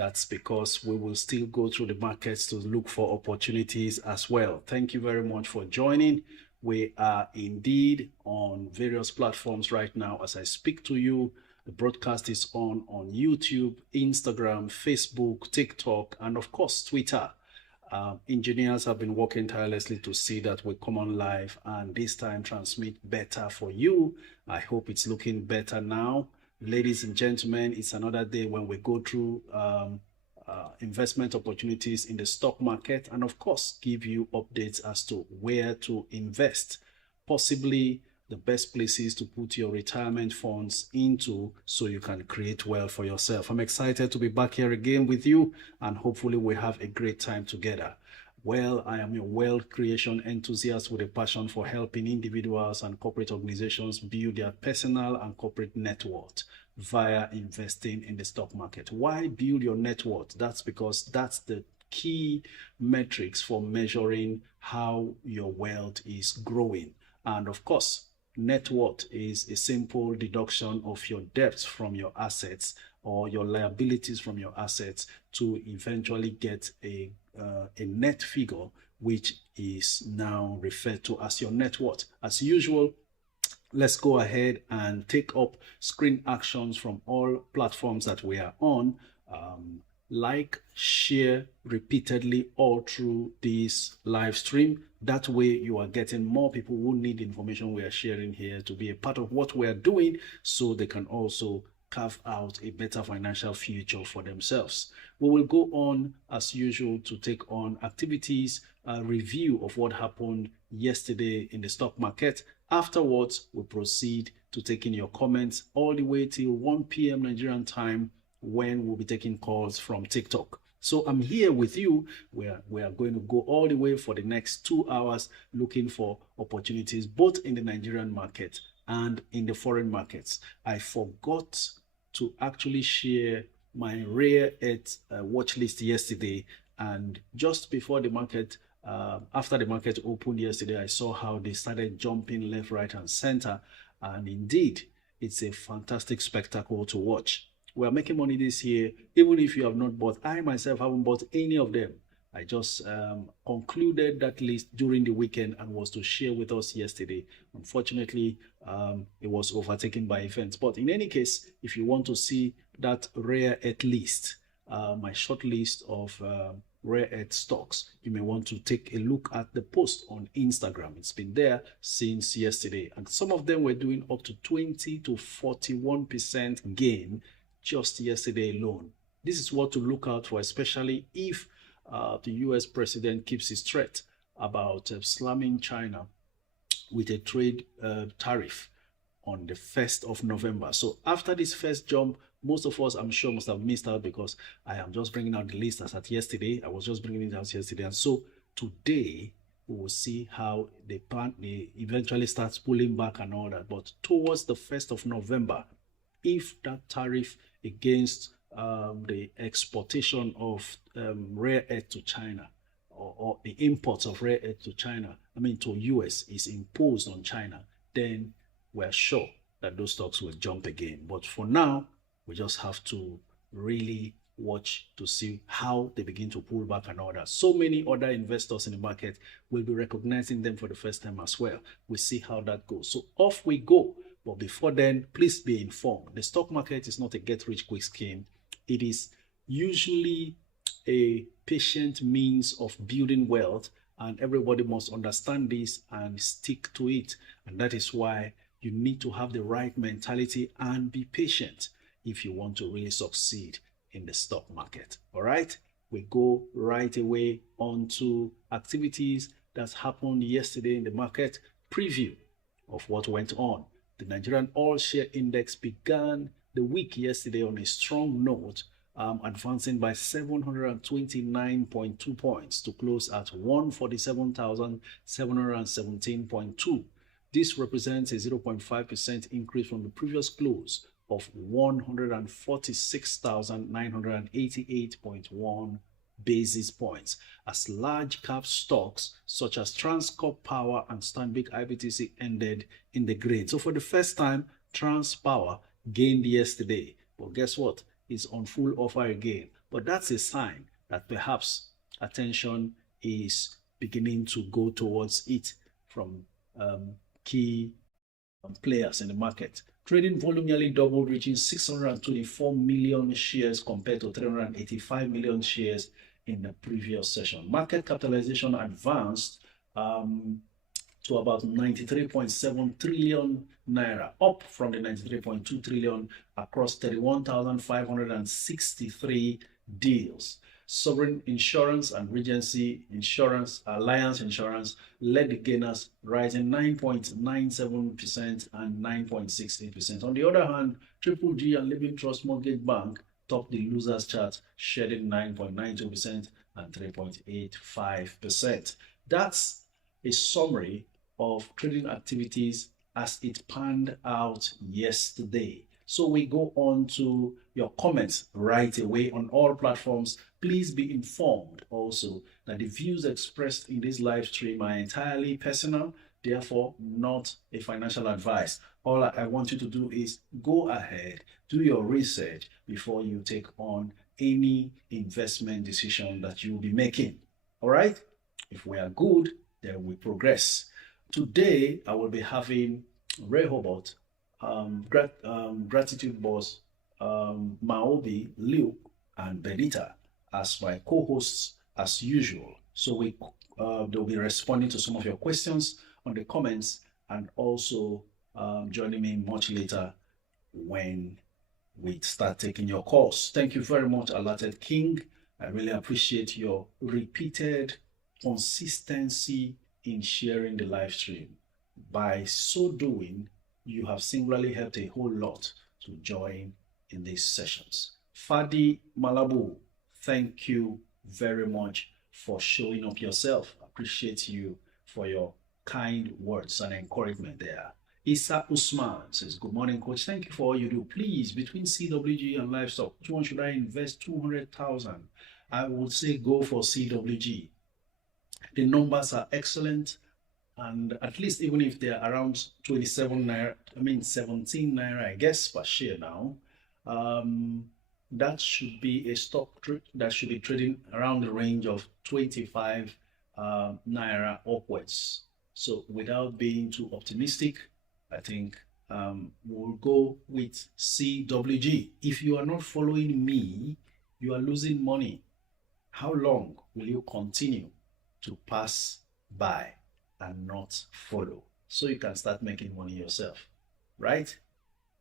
That's because we will still go through the markets to look for opportunities as well. Thank you very much for joining. We are indeed on various platforms right now as I speak to you. The broadcast is on YouTube, Instagram, Facebook, TikTok, and of course, Twitter. Engineers have been working tirelessly to see that we come on live and this time transmit better for you. I hope it's looking better now. Ladies and gentlemen, it's another day when we go through investment opportunities in the stock market and of course give you updates as to where to invest, possibly the best places to put your retirement funds into so you can create wealth for yourself. I'm excited to be back here again with you and hopefully we have a great time together. Well, I am a wealth creation enthusiast with a passion for helping individuals and corporate organizations build their personal and corporate net worth via investing in the stock market. Why build your net worth? That's because that's the key metrics for measuring how your wealth is growing. And of course, net worth is a simple deduction of your debts from your assets or your liabilities from your assets to eventually get a net figure, which is now referred to as your net worth. As usual, let's go ahead and take up screen actions from all platforms that we are on. Like, share repeatedly all through this live stream. That way you are getting more people who need information we are sharing here to be a part of what we are doing so they can also carve out a better financial future for themselves. We will go on as usual to take on activities, a review of what happened yesterday in the stock market. Afterwards, we'll proceed to taking your comments all the way till 1 p.m. Nigerian time when we'll be taking calls from TikTok. So I'm here with you. We are going to go all the way for the next 2 hours looking for opportunities both in the Nigerian market and in the foreign markets. I forgot to actually share my rare earth watch list yesterday, and just before the market after the market opened yesterday, I saw how they started jumping left, right, and center, and indeed it's a fantastic spectacle to watch. We are making money this year, even if you have not bought. I myself haven't bought any of them. I just concluded that list during the weekend and was to share with us yesterday. Unfortunately, it was overtaken by events. But in any case, if you want to see that rare earth list, my short list of rare earth stocks, you may want to take a look at the post on Instagram. It's been there since yesterday. And some of them were doing up to 20 to 41% gain just yesterday alone. This is what to look out for, especially if the US president keeps his threat about slamming China with a trade tariff on the 1st of November. So after this first jump, most of us, I'm sure, must have missed out because I am just bringing out the list as at yesterday. I was just bringing it out yesterday. And so today, we will see how they eventually starts pulling back and all that. But towards the 1st of November, if that tariff against the exportation of rare earth to China or the imports of rare earth to China, to US, is imposed on China, then we're sure that those stocks will jump again. But for now, we just have to really watch to see how they begin to pull back and all that. So many other investors in the market will be recognizing them for the first time as well. We'll see how that goes. So off we go. But before then, please be informed. The stock market is not a get-rich-quick scheme. It is usually a patient means of building wealth, and everybody must understand this and stick to it. And that is why you need to have the right mentality and be patient if you want to really succeed in the stock market. All right, we go right away on to activities that happened yesterday in the market. Preview of what went on. The Nigerian All Share Index began the week yesterday on a strong note, advancing by 729.2 points to close at 147,717.2. This represents a 0.5% increase from the previous close of 146,988.1 basis points, as large cap stocks such as Transcorp Power and Stanbic IBTC ended in the green. So for the first time, Transpower gained yesterday, but guess what? It's on full offer again. but that's a sign that perhaps attention is beginning to go towards it from key players in the market. Trading volume nearly doubled, reaching 624 million shares compared to 385 million shares in the previous session. Market capitalization advanced to about 93.7 trillion naira, up from the 93.2 trillion across 31,563 deals. Sovereign Insurance and Regency Insurance, Alliance Insurance led the gainers, rising 9.97% and 9.68%. On the other hand, Triple G and Living Trust Mortgage Bank topped the losers chart, shedding 9.92% and 3.85%. That's a summary of trading activities as it panned out yesterday. So we go on to your comments right away on all platforms. Please be informed also that the views expressed in this live stream are entirely personal, therefore not a financial advice. All I want you to do is go ahead, do your research before you take on any investment decision that you'll be making. All right? If we are good, then we progress. Today, I will be having Rehoboth, Gratitude Boss, Maobi, Luke, and Benita as my co-hosts as usual. So they'll be responding to some of your questions on the comments and also joining me much later when we start taking your calls. Thank you very much, Allotted King. I really appreciate your repeated consistency in sharing the live stream. By so doing, you have singularly helped a whole lot to join in these sessions. Fadi Malabu, thank you very much for showing up yourself. Appreciate you for your kind words and encouragement there. Isa Usman says, good morning, coach. Thank you for all you do. Please, between CWG and livestock, which one should I invest 200,000? I would say go for CWG. The numbers are excellent, and at least even if they're around 17 naira, I guess, per share now, that should be a stock that should be trading around the range of 25 naira upwards. So without being too optimistic, I think we'll go with CWG. If you are not following me, you are losing money. How long will you continue to pass by and not follow, so you can start making money yourself, right?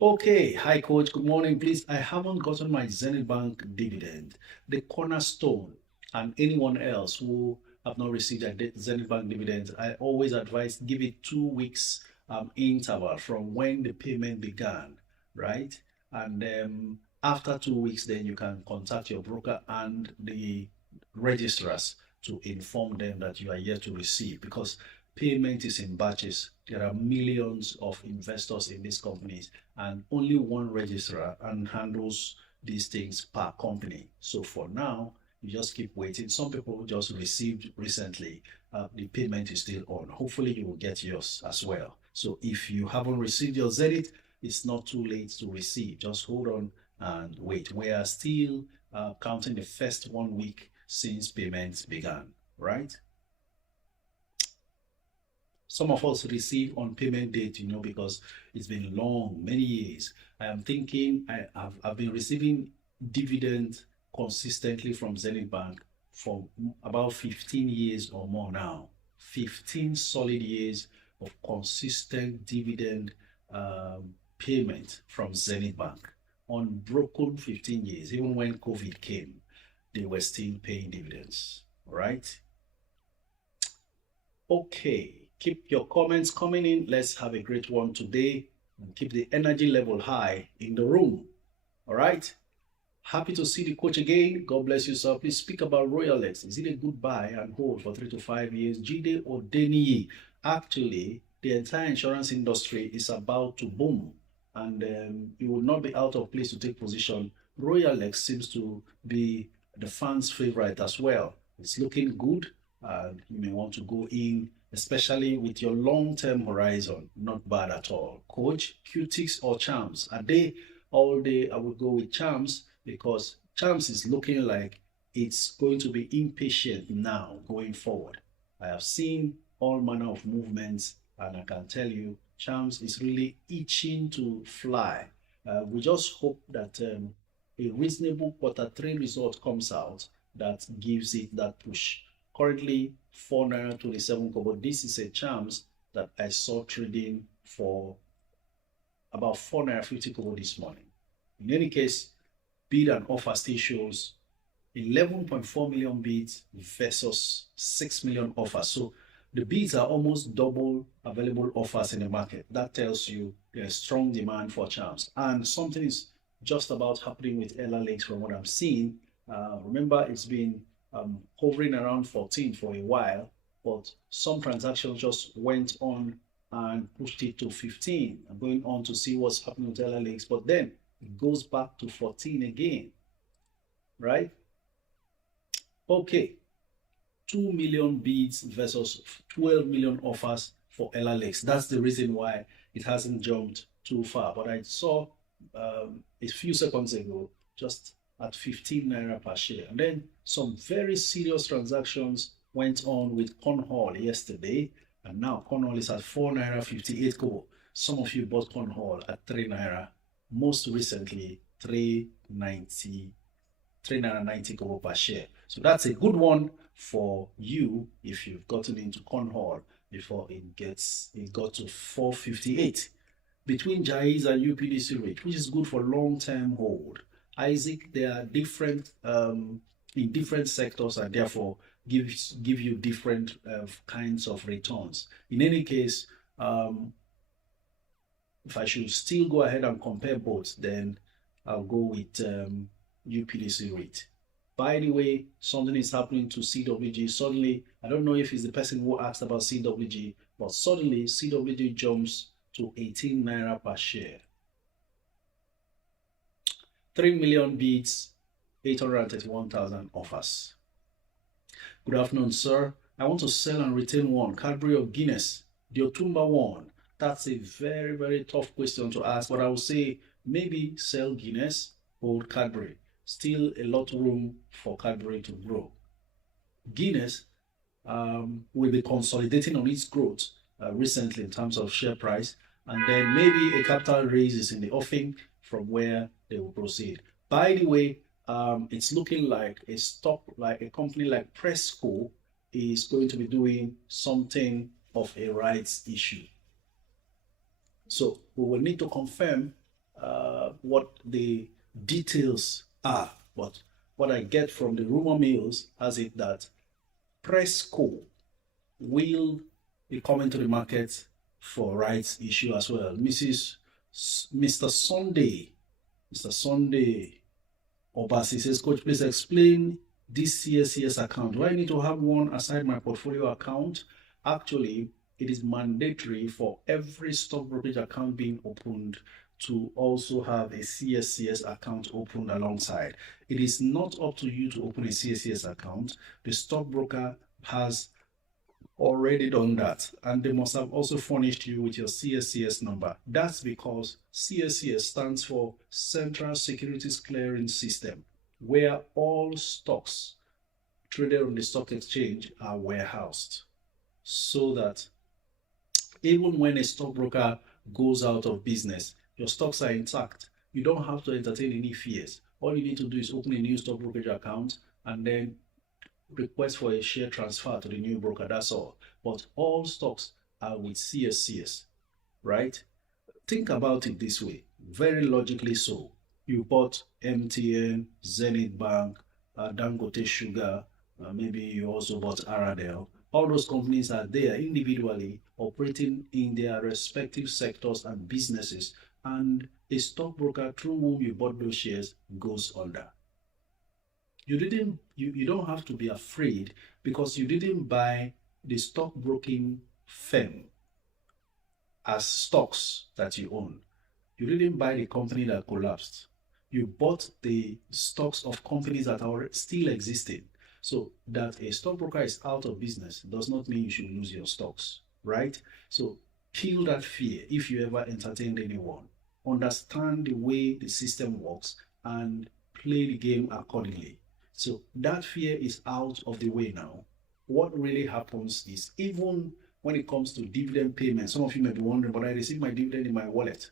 Okay, hi coach, good morning. Please, I haven't gotten my Zenith Bank dividend, the cornerstone, and anyone else who have not received a Zenith Bank dividend, I always advise give it 2 weeks interval from when the payment began, right? And after 2 weeks, then you can contact your broker and the registrars to inform them that you are yet to receive, because payment is in batches. There are millions of investors in these companies and only one registrar and handles these things per company. So for now, you just keep waiting. Some people just received recently. The payment is still on. Hopefully you will get yours as well. So if you haven't received your Zenith, it's not too late to receive. Just hold on and wait. We are still counting the first 1 week since payments began, right? Some of us receive on payment date, because it's been long, many years. I am thinking I've been receiving dividends consistently from Zenith Bank for about 15 years or more now. 15 solid years of consistent dividend payment from Zenith Bank. Unbroken 15 years. Even when COVID came, they were still paying dividends, all right? Okay. Keep your comments coming in. Let's have a great one today and keep the energy level high in the room. All right. Happy to see the coach again. God bless you, sir. Please speak about Royal X. Is it a good buy and hold for 3 to 5 years? Jide or Deniyi? Actually, the entire insurance industry is about to boom, and you will not be out of place to take position. Royal X seems to be the fans' favorite as well. It's looking good, and you may want to go in, especially with your long-term horizon. Not bad at all. Coach, Qtix or Charms? A day, all day, I would go with Charms, because Champs is looking like it's going to be impatient now going forward. I have seen all manner of movements, and I can tell you, Champs is really itching to fly. We just hope that a reasonable quarter three result comes out that gives it that push. Currently, 4 naira 27 kobo. This is a Champs that I saw trading for about 4 naira 50 kobo this morning. In any case, bid and offer still shows 11.4 million bids versus 6 million offers. So the bids are almost double available offers in the market. That tells you there's strong demand for Champs. And something is just about happening with Ella Lakes from what I'm seeing. Remember, it's been hovering around 14 for a while, but some transactions just went on and pushed it to 15. I'm going on to see what's happening with Ella Lakes, but then it goes back to 14 again, right? Okay, 2 million bids versus 12 million offers for Ella Lakes. That's the reason why it hasn't jumped too far. But I saw a few seconds ago, just at 15 naira per share. And then some very serious transactions went on with Cornhall yesterday. And now Cornhall is at 4 naira 58 kobo. Some of you bought Cornhall at 3 naira. Most recently, 3.90 kobo per share. So that's a good one for you if you've gotten into Cornhall before it got to 458. Between Jaiz and UPDC rate, which is good for long-term hold. Isaac, they are different in different sectors and therefore give you different kinds of returns. In any case, if I should still go ahead and compare both, then I'll go with UPDC rate. By the way, something is happening to CWG. Suddenly, I don't know if it's the person who asked about CWG, but suddenly CWG jumps to 18 naira per share. 3 million bids, 831,000 offers. Good afternoon, sir. I want to sell and retain one, Cadbury of Guinness, the Otumba one. That's a very, very tough question to ask, but I would say maybe sell Guinness, hold Cadbury. Still a lot of room for Cadbury to grow. Guinness will be consolidating on its growth recently in terms of share price, and then maybe a capital raise is in the offing from where they will proceed. By the way, it's looking like a stock, like a company like Presco is going to be doing something of a rights issue. So we will need to confirm what the details are. But what I get from the rumor mills has it that Presco will be coming to the market for rights issue as well. Mr. Sunday Obasi says, Coach, please explain this CSCS account. Do I need to have one aside my portfolio account? Actually, it is mandatory for every stock brokerage account being opened to also have a CSCS account opened alongside. It is not up to you to open a CSCS account. The stockbroker has already done that, and they must have also furnished you with your CSCS number. That's because CSCS stands for Central Securities Clearing System, where all stocks traded on the stock exchange are warehoused, so that even when a stockbroker goes out of business, your stocks are intact. You don't have to entertain any fears. All you need to do is open a new stock brokerage account and then request for a share transfer to the new broker. That's all. But all stocks are with CSCS, right? Think about it this way, very logically so. You bought MTN, Zenith Bank, Dangote Sugar, maybe you also bought Aradel. All those companies are there individually operating in their respective sectors and businesses, and a stockbroker through whom you bought those shares goes under. You don't have to be afraid because you didn't buy the stockbroking firm as stocks that you own. You didn't buy the company that collapsed. You bought the stocks of companies that are still existing. So that a stockbroker is out of business does not mean you should lose your stocks, right? So kill that fear if you ever entertained anyone. Understand the way the system works and play the game accordingly. So that fear is out of the way now. What really happens is, even when it comes to dividend payments, some of you may be wondering, but I receive my dividend in my wallet.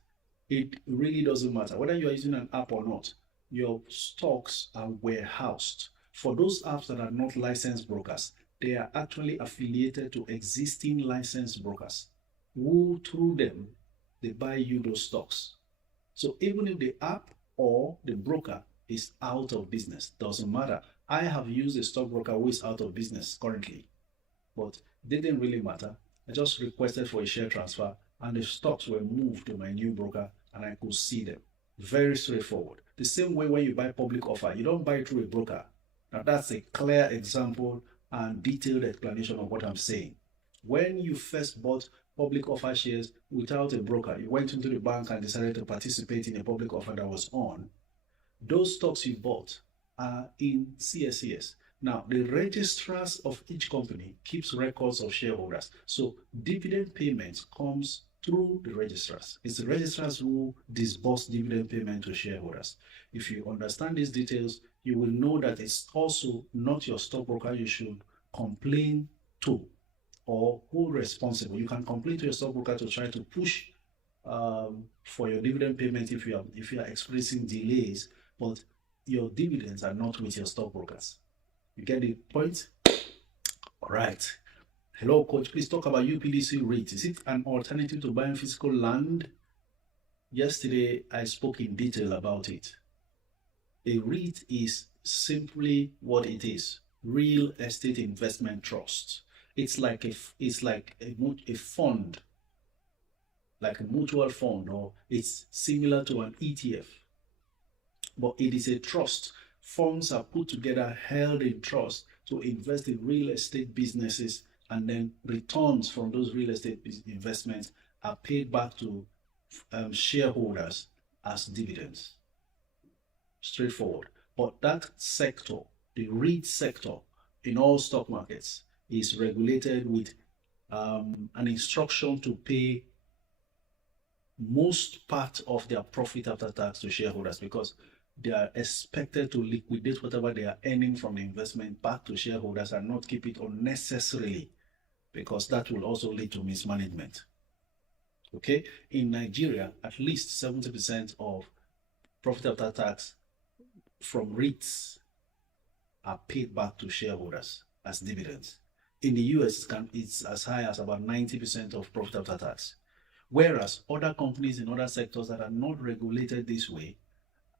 It really doesn't matter whether you are using an app or not. Your stocks are warehoused. For those apps that are not licensed brokers, they are actually affiliated to existing licensed brokers who, through them, they buy you those stocks. So even if the app or the broker is out of business, doesn't matter. I have used a stockbroker who is out of business currently, but it didn't really matter. I just requested for a share transfer and the stocks were moved to my new broker and I could see them. Very straightforward. The same way when you buy public offer, you don't buy it through a broker. Now that's a clear example and detailed explanation of what I'm saying. When you first bought public offer shares without a broker, you went into the bank and decided to participate in a public offer that was on, those stocks you bought are in CSCS. Now, the registrars of each company keeps records of shareholders. So dividend payments comes through the registrars. It's the registrars who disburse dividend payment to shareholders. If you understand these details, you will know that it's also not your stockbroker you should complain to or hold responsible. You can complain to your stockbroker to try to push for your dividend payment if you are experiencing delays, but your dividends are not with your stockbrokers. You get the point? All right. Hello, coach. Please talk about UPDC REIT. Is it an alternative to buying physical land? Yesterday, I spoke in detail about it. A REIT is simply what it is: real estate investment trust. It's like a fund, like a mutual fund, or it's similar to an ETF, but it is a trust. Funds are put together, held in trust to invest in real estate businesses, and then returns from those real estate investments are paid back to shareholders as dividends. Straightforward. But that sector, the REIT sector in all stock markets, is regulated with an instruction to pay most part of their profit after tax to shareholders, because they are expected to liquidate whatever they are earning from the investment back to shareholders and not keep it unnecessarily, because that will also lead to mismanagement. Okay, in Nigeria, at least 70% of profit after tax from REITs are paid back to shareholders as dividends. In the US, it's as high as about 90% of profit after tax. Whereas other companies in other sectors that are not regulated this way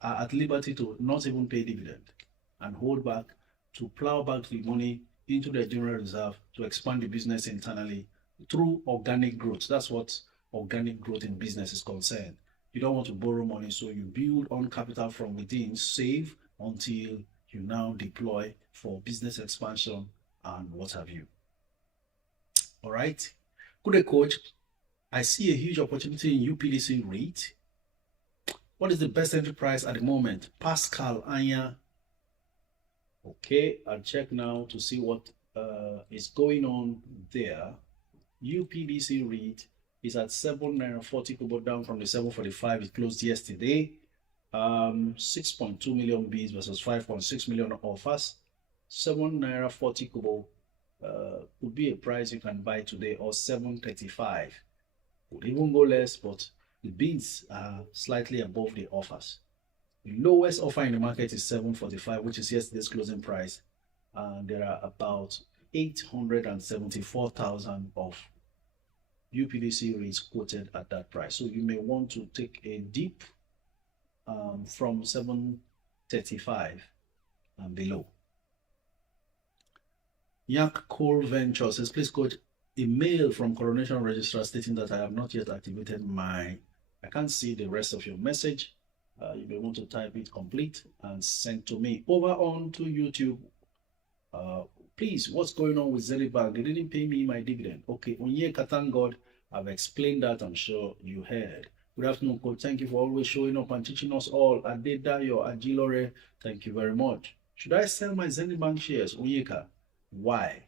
are at liberty to not even pay dividend and hold back, to plow back the money into the general reserve to expand the business internally through organic growth. That's what organic growth in business is concerned. You don't want to borrow money, so you build on capital from within, save until you now deploy for business expansion and what have you. All right. Good day, coach. I see a huge opportunity in UPDC REIT. What is the best entry price at the moment? Pascal Anya. Okay, I'll check now to see what is going on there. UPDC REIT is at 7.40 Naira, down from the 7.45 it closed yesterday. 6.2 million bids versus 5.6 million offers. 7.40 Naira would be a price you can buy today, or 7.35. Would even go less, but the bids are slightly above the offers. The lowest offer in the market is 7.45, which is yesterday's closing price, and there are about 874,000 of UPDC REITs quoted at that price. So you may want to take a dip from 7.35 and below. Yak Coal Venture says, please coach, a mail from Coronation Registrar stating that I have not yet activated my... I can't see the rest of your message. You may want to type it complete and send to me. Over on to YouTube. Please, what's going on with Zenith Bank? They didn't pay me my dividend. Okay, Onyeka, thank God. I've explained that. I'm sure you heard. Good afternoon, coach. Thank you for always showing up and teaching us all. Adedayo Ajilore, thank you very much. Should I sell my Zenith Bank shares, Onyeka? Why?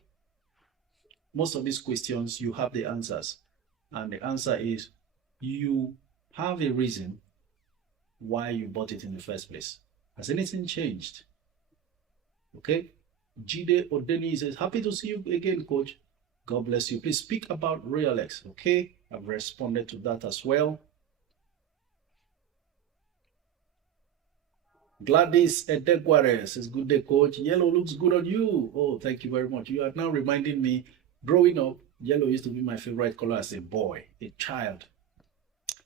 Most of these questions, you have the answers. And the answer is, you have a reason why you bought it in the first place. Has anything changed? Okay. Jide Odeni says, happy to see you again, coach. God bless you. Please speak about Realex. Okay. I've responded to that as well. Gladys Edegware says, good day, coach. Yellow looks good on you. Oh, thank you very much. You are now reminding me, growing up, yellow used to be my favorite color as a boy, a child.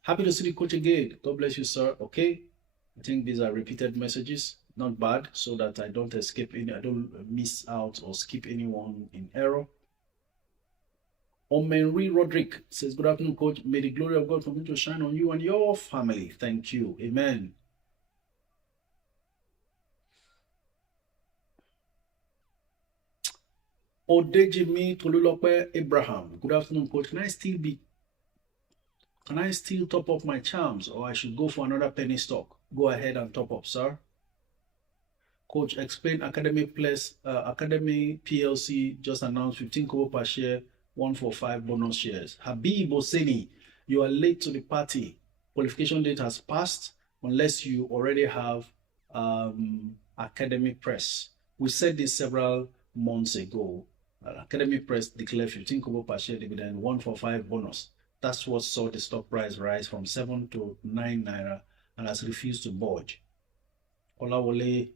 Happy to see the coach again. God bless you, sir. Okay. I think these are repeated messages. Not bad, so that I don't escape any, I don't miss out or skip anyone in error. Omenri Roderick says, good afternoon, coach. May the glory of God continue to shine on you and your family. Thank you. Amen. Odejimi Tolulope Abraham. Good afternoon, coach. Can I still top up my charms, or I should go for another penny stock? Go ahead and top up, sir. Coach, explain Academy PLC just announced 15 kobo per share, 145 bonus shares. Habib Oseni, you are late to the party. Qualification date has passed unless you already have Academy Press. We said this several months ago. Academy Press declared 15 kobo per share dividend, 145 bonus. That's what saw the stock price rise from 7 to 9 naira and has refused to budge. Olawole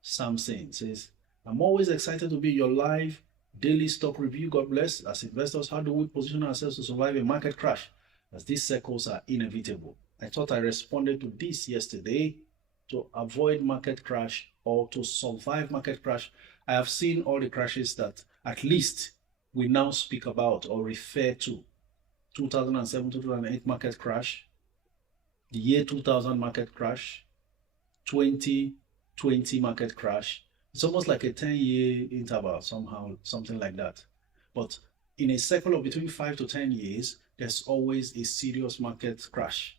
Samson says, I'm always excited to be your live daily stock review. God bless. As investors, how do we position ourselves to survive a market crash, as these cycles are inevitable? I thought I responded to this yesterday. To avoid market crash or to survive market crash, I have seen all the crashes that at least we now speak about or refer to. 2007, 2008 market crash, the year 2000 market crash, 2020 market crash. It's almost like a 10-year interval somehow, something like that. But in a cycle of between 5 to 10 years, there's always a serious market crash.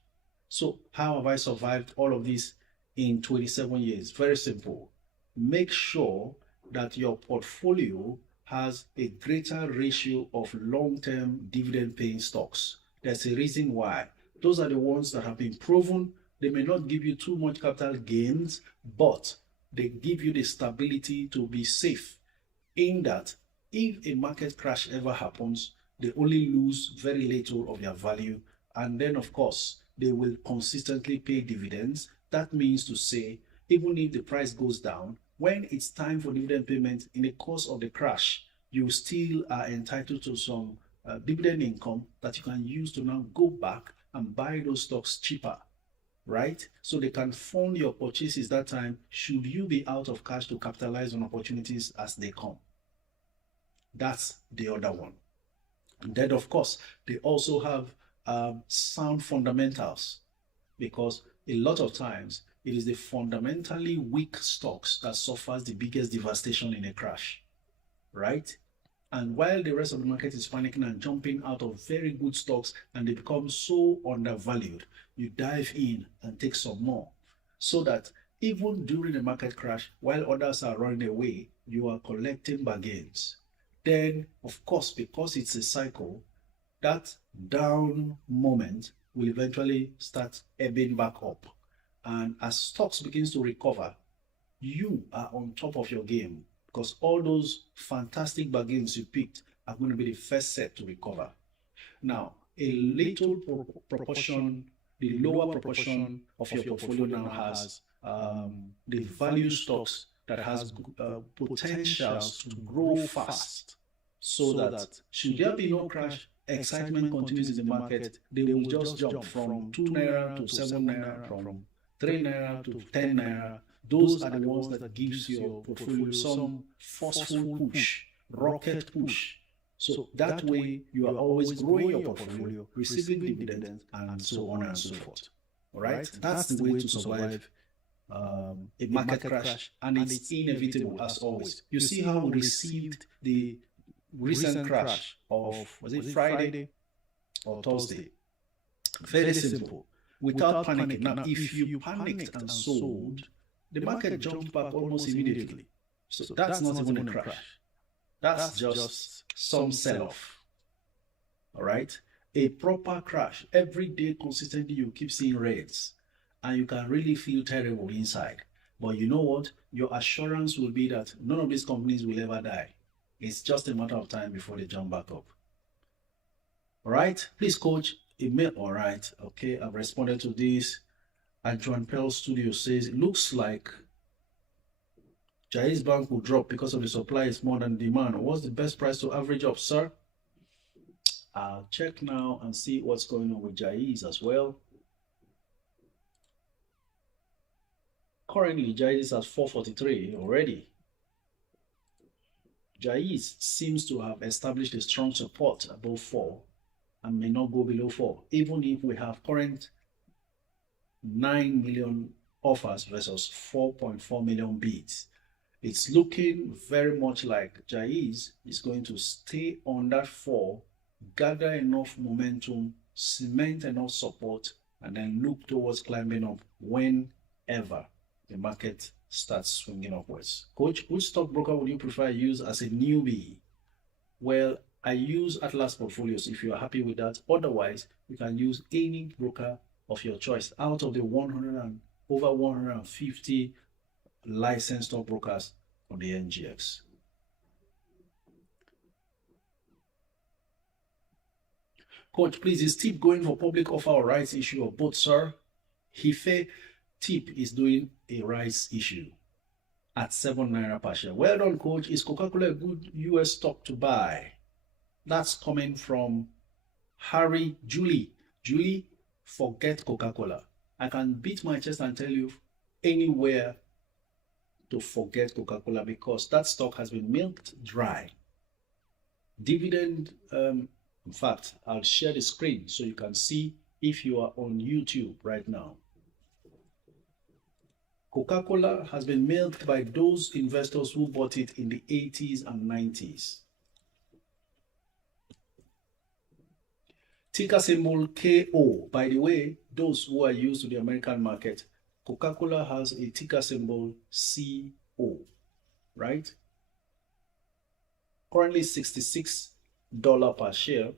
So how have I survived all of this in 27 years? Very simple. Make sure that your portfolio has a greater ratio of long-term dividend-paying stocks. There's a reason why. Those are the ones that have been proven. They may not give you too much capital gains, but they give you the stability to be safe, in that if a market crash ever happens, they only lose very little of their value. And then, of course, they will consistently pay dividends. That means to say, even if the price goes down, when it's time for dividend payment in the course of the crash, you still are entitled to some dividend income that you can use to now go back and buy those stocks cheaper, right? So they can fund your purchases that time should you be out of cash to capitalize on opportunities as they come. That's the other one. And then, of course, they also have sound fundamentals, because a lot of times it is the fundamentally weak stocks that suffers the biggest devastation in a crash, right? And while the rest of the market is panicking and jumping out of very good stocks and they become so undervalued, you dive in and take some more, so that even during a market crash, while others are running away, you are collecting bargains. Then, of course, because it's a cycle, that down moment will eventually start ebbing back up. And as stocks begins to recover, you are on top of your game, because all those fantastic bargains you picked are going to be the first set to recover. Now, a little proportion, the lower proportion of your portfolio now has the value stocks that has potentials to grow fast, so that should there be no crash, excitement continues in the market, they will just jump from 2 naira to 7 naira, from 3 naira to 10 naira. Those are the ones that gives your portfolio some forceful push, rocket push. So that way you are always growing your portfolio, receiving dividends, and so on and so forth. All right? That's the way to survive a market crash, and it's inevitable as always. You see how we received the recent crash of, was it Friday or Thursday? Very simple. Without panicking. Now, if you panicked and sold, the market jumped back almost immediately. So that's not even a crash. That's just some sell-off. All right? A proper crash, every day consistently you keep seeing reds, and you can really feel terrible inside. But you know what? Your assurance will be that none of these companies will ever die. It's just a matter of time before they jump back up. All right, please, coach. Email. All right, okay, I've responded to this. Adrian Pearl Studio says it looks like Jai's Bank will drop because of the supply is more than demand. What's the best price to average up, sir? I'll check now and see what's going on with Jai's as well. Currently, Jai's is at 443 already. Jai's seems to have established a strong support above 4 and may not go below 4, even if we have current 9 million offers versus 4.4 million bids. It's looking very much like Jai's is going to stay on that 4, gather enough momentum, cement enough support, and then look towards climbing up whenever the market starts swinging upwards. Coach, which stockbroker would you prefer to use as a newbie? Well, I use Atlas Portfolios if you are happy with that. Otherwise, you can use any broker of your choice out of the over 150 licensed stockbrokers on the NGX. Coach, please, is TIP going for public offer or rights issue or both, sir? Hife TIP is doing a rights issue at 7 naira per share. Well done, coach. Is Coca-Cola a good US stock to buy? That's coming from Harry Julie. Julie, forget Coca-Cola. I can beat my chest and tell you anywhere to forget Coca-Cola because that stock has been milked dry. Dividend, in fact, I'll share the screen so you can see if you are on YouTube right now. Coca-Cola has been milked by those investors who bought it in the 80s and 90s. Ticker symbol KO. By the way, those who are used to the American market, Coca-Cola has a ticker symbol CO, right? Currently $66 per share,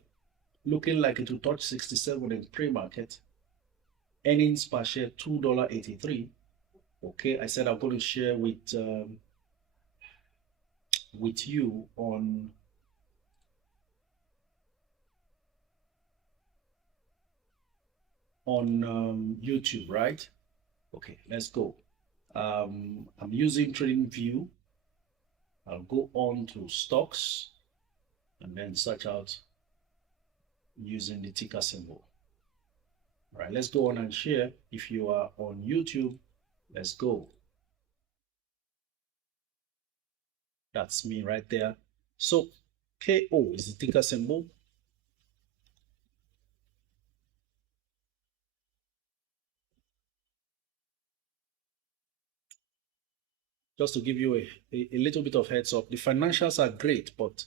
looking like it will touch 67 in pre-market. Earnings per share $2.83. Okay, I said I'm going to share with you on YouTube, right? Okay, let's go. I'm using TradingView. I'll go on to stocks and then search out using the ticker symbol. All right, let's go on and share. If you are on YouTube, let's go. That's me right there. So KO is the ticker symbol. Just to give you a little bit of heads up, the financials are great, but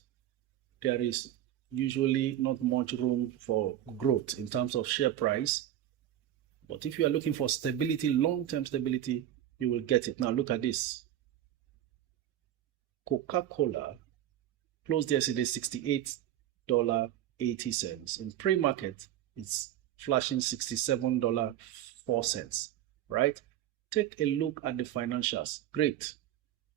there is usually not much room for growth in terms of share price. But if you are looking for stability, long-term stability, you will get it. Now look at this. Coca-Cola closed yesterday $68.80. In pre-market, it's flashing $67.04, right? Take a look at the financials. Great.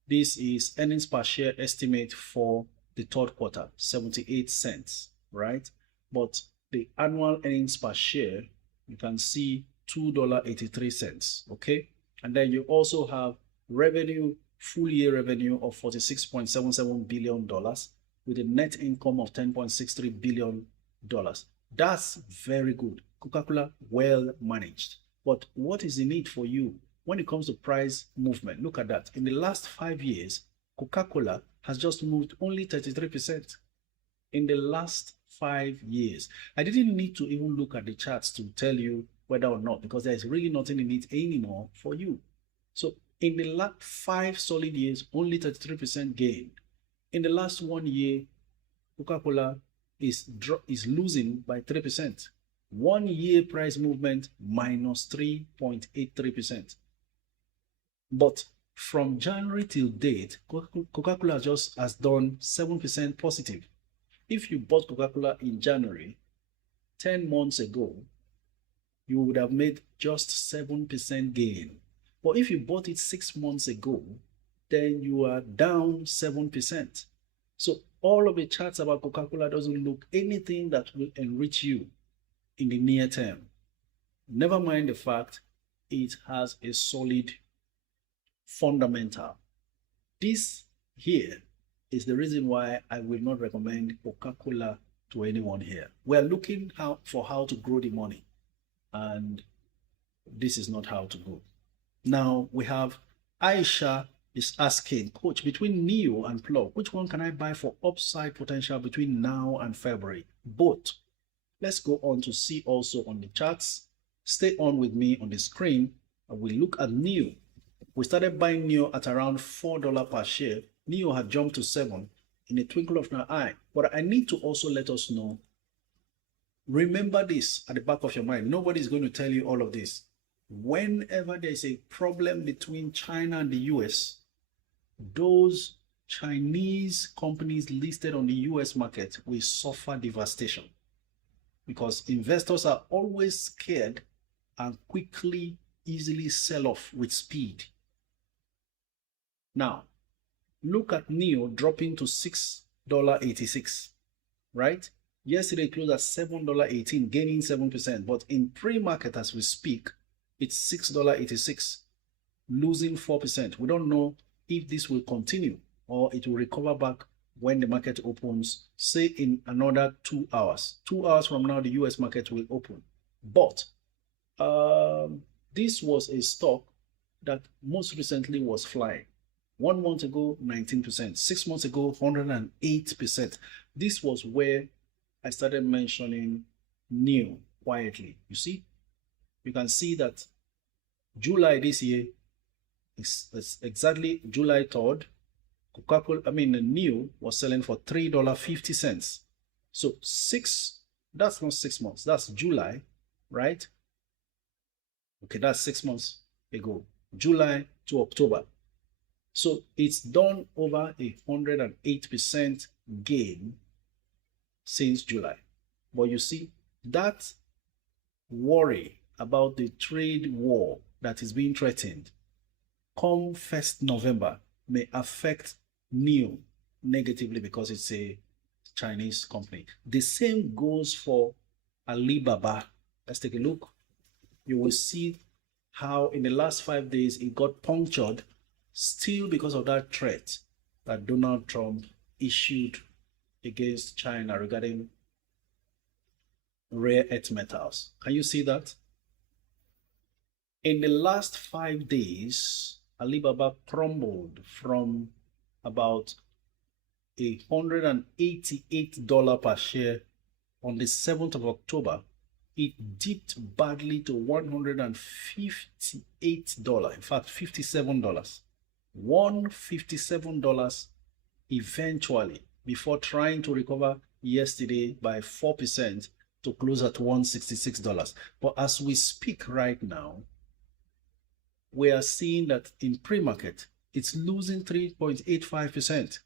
This is earnings per share estimate for the third quarter, 78 cents, right? But the annual earnings per share, you can see $2.83, okay? And then you also have revenue, full year revenue of $46.77 billion with a net income of $10.63 billion. That's very good. Coca-Cola, well managed. But what is the need for you when it comes to price movement? Look at that. In the last 5 years, Coca-Cola has just moved only 33%. In the last 5 years. I didn't need to even look at the charts to tell you whether or not, because there's really nothing in it anymore for you. So in the last 5 solid years, only 33% gain. In the last 1 year, Coca-Cola is losing by 3%. 1 year price movement minus 3.83%. But from January till date, Coca-Cola just has done 7% positive. If you bought Coca-Cola in January, 10 months ago, you would have made just 7% gain. But if you bought it 6 months ago, then you are down 7%. So all of the charts about Coca-Cola doesn't look anything that will enrich you in the near term. Never mind the fact it has a solid fundamental. This here is the reason why I will not recommend Coca-Cola to anyone here. We're looking for how to grow the money, and this is not how to go. Now we have Aisha is asking, Coach, between NEO and Plug, which one can I buy for upside potential between now and February? Both. Let's go on to see also on the charts. Stay on with me on the screen, and we look at NEO. We started buying NEO at around $4 per share. NEO had jumped to 7 in a twinkle of an eye. But I need to also let us know, remember this at the back of your mind. Nobody's going to tell you all of this. Whenever there's a problem between China and the US, those Chinese companies listed on the US market will suffer devastation, because investors are always scared and quickly, easily sell off with speed. Now, look at NEO dropping to $6.86, right? Yesterday it closed at $7.18, gaining 7%. But in pre-market as we speak, it's $6.86, losing 4%. We don't know if this will continue or it will recover back when the market opens, say in another 2 hours. 2 hours from now, the US market will open. But this was a stock that most recently was flying. 1 month ago, 19%. 6 months ago, 108%. This was where I started mentioning NEO quietly. You see, you can see that July this year is exactly July 3rd. NEO was selling for $3.50. So that's not 6 months, that's July, right? Okay, that's 6 months ago, July to October. So it's done over 108% gain since July. But you see, that worry about the trade war that is being threatened come 1st November may affect NEO negatively because it's a Chinese company. The same goes for Alibaba. Let's take a look. You will see how in the last 5 days it got punctured, still because of that threat that Donald Trump issued against China regarding rare earth metals. Can you see that? In the last 5 days, Alibaba crumbled from about $188 per share on the 7th of October. It dipped badly to $158, in fact, $57. $157 eventually, before trying to recover yesterday by 4% to close at $166. But as we speak right now, we are seeing that in pre-market, it's losing 3.85%,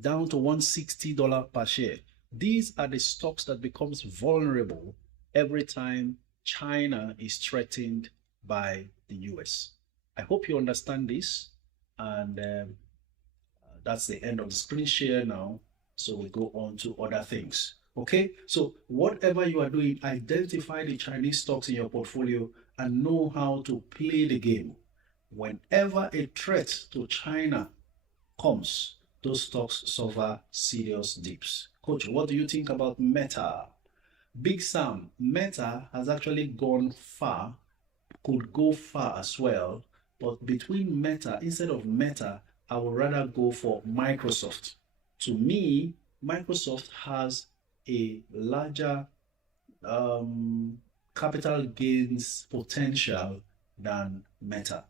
down to $160 per share. These are the stocks that becomes vulnerable every time China is threatened by the US. I hope you understand this, and that's the end of the screen share now. So we go on to other things. Okay, so whatever you are doing, identify the Chinese stocks in your portfolio and know how to play the game. Whenever a threat to China comes, those stocks suffer serious dips. Coach, what do you think about Meta? Big Sam, Meta has actually gone far, could go far as well, but between Meta, instead of Meta, I would rather go for Microsoft. To me, Microsoft has a larger capital gains potential than Meta.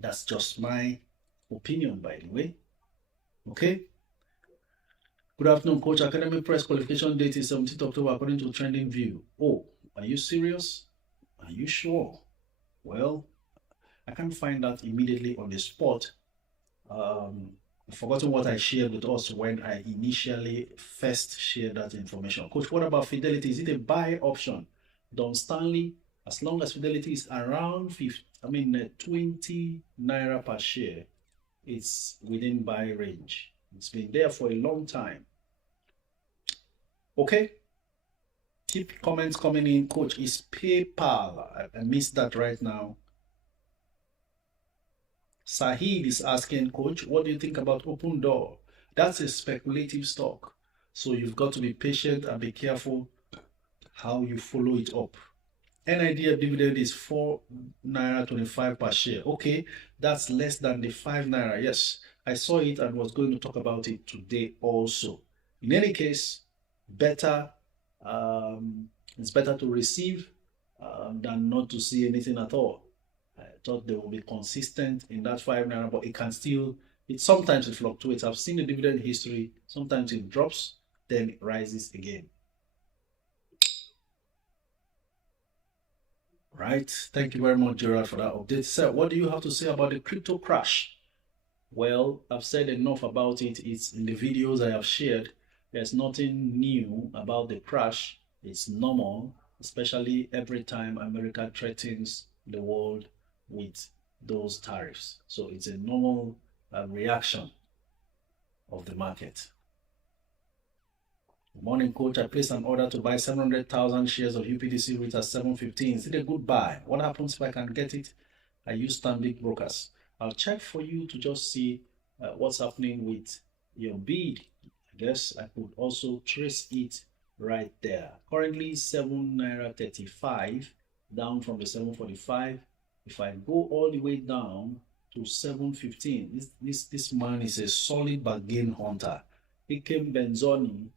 That's just my opinion, by the way. Okay. Good afternoon, Coach. Academic Press qualification date is 17th October according to Trending View. Oh, are you serious? Are you sure? Well, I can't find that immediately on the spot. I've forgotten what I shared with us when I initially first shared that information. Coach, what about Fidelity? Is it a buy option? Don Stanley As long as Fidelity is around 20 naira per share, it's within buy range. It's been there for a long time. Okay. Keep comments coming in. Coach, is PayPal? I missed that right now. Sahid is asking, Coach, what do you think about Open Door? That's a speculative stock. So you've got to be patient and be careful how you follow it up. NIDF dividend is 4 naira 25 per share. Okay, that's less than the 5 naira. Yes, I saw it and was going to talk about it today also. In any case, better it's better to receive than not to see anything at all. I thought they will be consistent in that 5 naira, but it can still, sometimes it fluctuates. I've seen the dividend history. Sometimes it drops, then it rises again. Right. Thank you very much, Gerald, for that update. Sir, what do you have to say about the crypto crash? Well, I've said enough about it. It's in the videos I have shared. There's nothing new about the crash. It's normal, especially every time America threatens the world with those tariffs. So it's a normal reaction of the market. Good morning, Coach. I placed an order to buy 700,000 shares of UPDC REIT at 715. Is it a good buy? What happens if I can get it? I use Standard Brokers. I'll check for you to just see what's happening with your bid. I guess I could also trace it right there. Currently 7 naira 35, down from the 745. If I go all the way down to 715, this man is a solid bargain hunter. Ikem Benzoni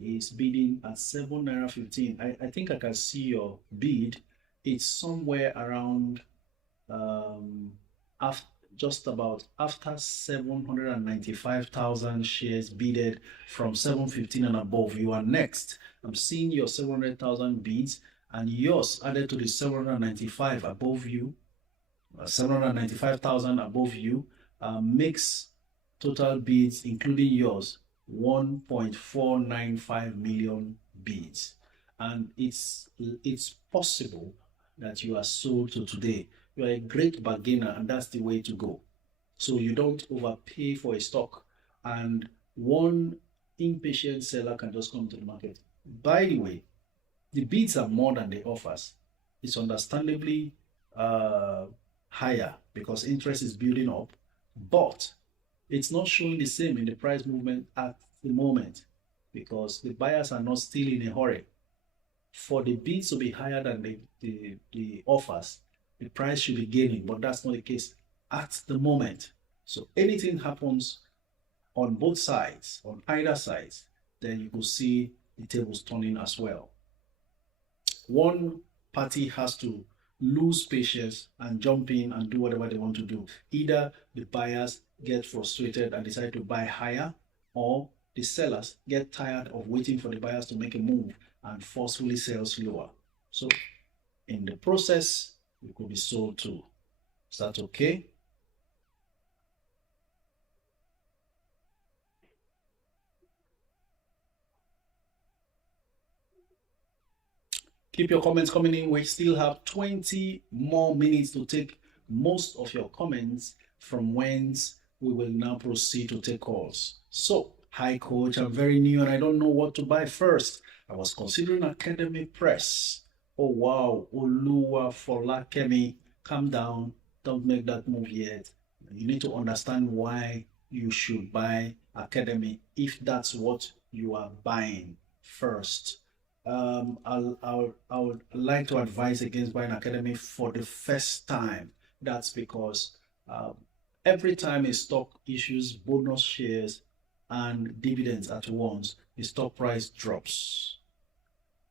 is bidding at 7 naira 15. I think I can see your bid. It's somewhere around just about after 795,000 shares bidded from 715 and above. You are next. I'm seeing your 700,000 bids and yours added to the 795 above you, 795,000 above you, makes total bids including yours 1.495 million bids. And it's possible that you are sold to today. You are a great bargainer, and that's the way to go. So you don't overpay for a stock, and one impatient seller can just come to the market. By the way, the bids are more than the offers. It's understandably higher because interest is building up, but it's not showing the same in the price movement at the moment because the buyers are not still in a hurry. For the bids to be higher than the offers, the price should be gaining, but that's not the case at the moment. So anything happens on both sides, on either sides, then you will see the tables turning as well. One party has to lose patience and jump in and do whatever they want to do. Either the buyers get frustrated and decide to buy higher, or the sellers get tired of waiting for the buyers to make a move and forcefully sell lower. So in the process, you could be sold too. Is that okay? Keep your comments coming in. We still have 20 more minutes to take most of your comments, from whence we will now proceed to take calls. So, hi Coach, I'm very new and I don't know what to buy first. I was considering Academy Press. Oh wow, Oluwa Folakemi, calm down, don't make that move yet. You need to understand why you should buy Academy if that's what you are buying first. I would like to advise against buying Academy for the first time. That's because every time a stock issues bonus shares and dividends at once, the stock price drops.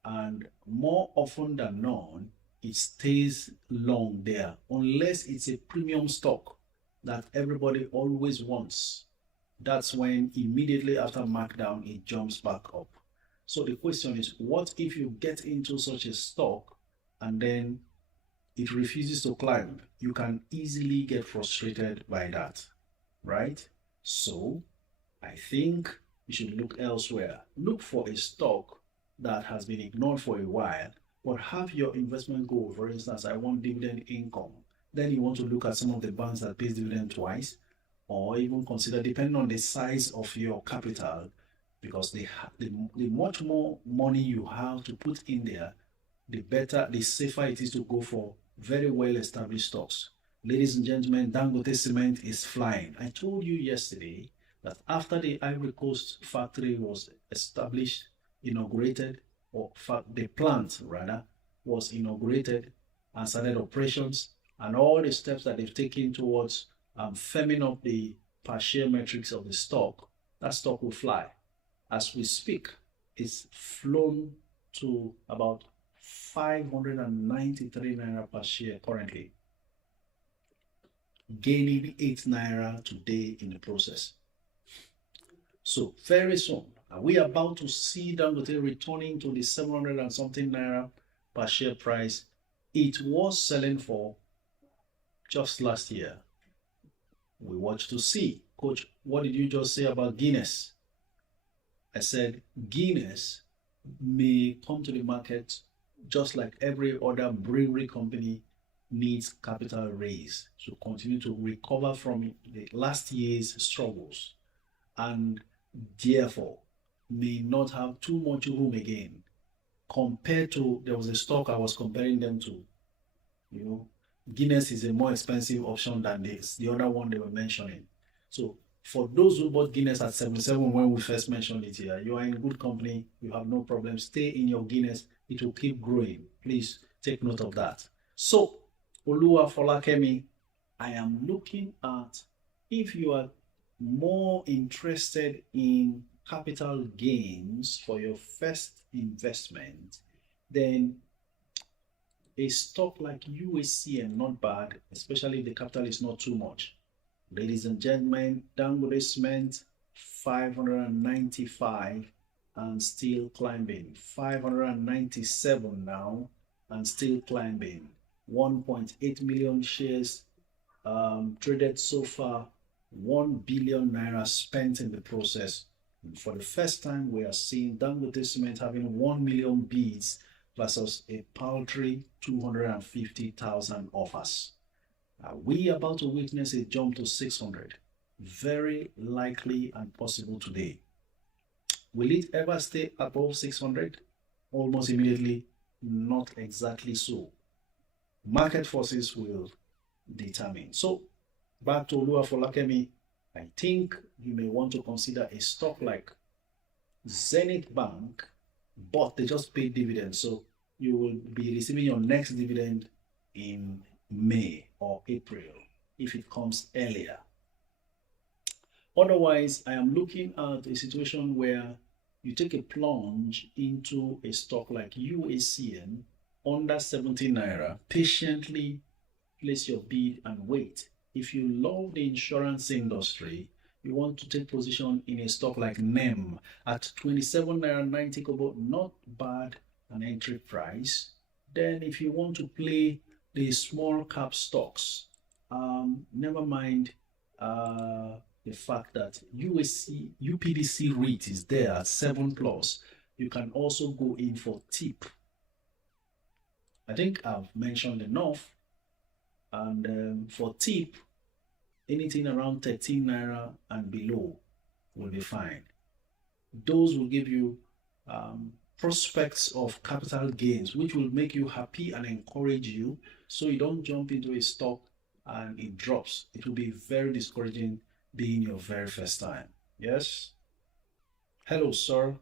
And more often than not, it stays long there, unless it's a premium stock that everybody always wants. That's when immediately after markdown, it jumps back up. So the question is, what if you get into such a stock and then it refuses to climb? You can easily get frustrated by that, right? So I think you should look elsewhere. Look for a stock that has been ignored for a while but have your investment goal. For instance, I want dividend income. Then you want to look at some of the banks that pays dividend twice, or even consider, depending on the size of your capital, because the much more money you have to put in there, the better, the safer it is to go for very well established stocks. Ladies and gentlemen, Dangote Cement is flying. I told you yesterday that after the Ivory Coast factory was established, inaugurated, or the plant rather was inaugurated and started operations, and all the steps that they've taken towards firming up the per share metrics of the stock, that stock will fly. As we speak, it's flown to about 593 naira per share currently, gaining 8 naira today in the process. So very soon, are we about to see Dangote returning to the 700 and something naira per share price it was selling for just last year? We watch to see. Coach, what did you just say about Guinness? I said Guinness may come to the market just like every other brewery company needs capital raise to continue to recover from the last year's struggles, and therefore may not have too much room again compared to, there was a stock I was comparing them to. Guinness is a more expensive option than the other one they were mentioning. So for those who bought Guinness at 77 when we first mentioned it here, you are in good company, you have no problem. Stay in your Guinness, it will keep growing. Please take note of that. So, Olua Folakemi, I am looking at, if you are more interested in capital gains for your first investment, then a stock like USCN, not bad, especially if the capital is not too much. Ladies and gentlemen, Dangote Cement 595 and still climbing. 597 now and still climbing. 1.8 million shares traded so far. 1 billion naira spent in the process. And for the first time, we are seeing Dangote Cement having 1 million bids versus a paltry 250,000 offers. Are we about to witness a jump to 600? Very likely and possible today. Will it ever stay above 600? Almost immediately, not exactly so. Market forces will determine. So, back to Olua Folakemi, I think you may want to consider a stock like Zenith Bank, but they just paid dividends. So, you will be receiving your next dividend in May or April if it comes earlier. Otherwise, I am looking at a situation where you take a plunge into a stock like UACN under 70 naira, patiently place your bid and wait. If you love the insurance industry, you want to take position in a stock like NEM at 27 naira 90 kobo, not bad an entry price. Then if you want to play the small cap stocks, never mind the fact that UPDC rate is there at 7+. You can also go in for TIP. I think I've mentioned enough. And for TIP, anything around 13 naira and below will be fine. Those will give you prospects of capital gains, which will make you happy and encourage you, so you don't jump into a stock and it drops. It will be very discouraging being your very first time. Yes? Hello, sir.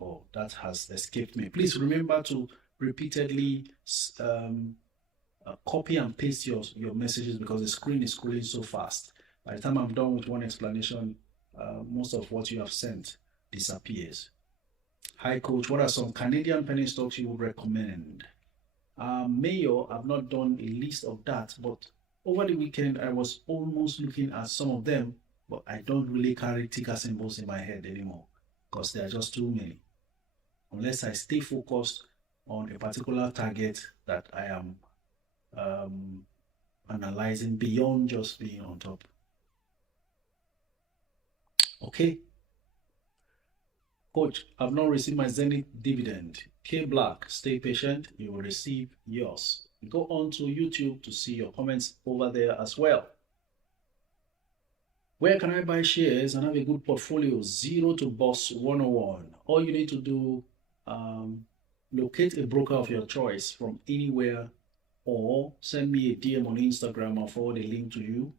Oh, that has escaped me. Please remember to repeatedly copy and paste your messages, because the screen is scrolling so fast. By the time I'm done with one explanation, most of what you have sent disappears. Hi, coach. What are some Canadian penny stocks you would recommend? Mayor, I've not done a list of that, but over the weekend I was almost looking at some of them, but I don't really carry ticker symbols in my head anymore because there are just too many. Unless I stay focused on a particular target that I am analyzing beyond just being on top. Okay. Coach, I've not received my Zenith dividend. K Black, stay patient. You will receive yours. Go on to YouTube to see your comments over there as well. Where can I buy shares and have a good portfolio? Zero to Boss 101. All you need to do, locate a broker of your choice from anywhere, or send me a DM on Instagram. I'll forward a link to you,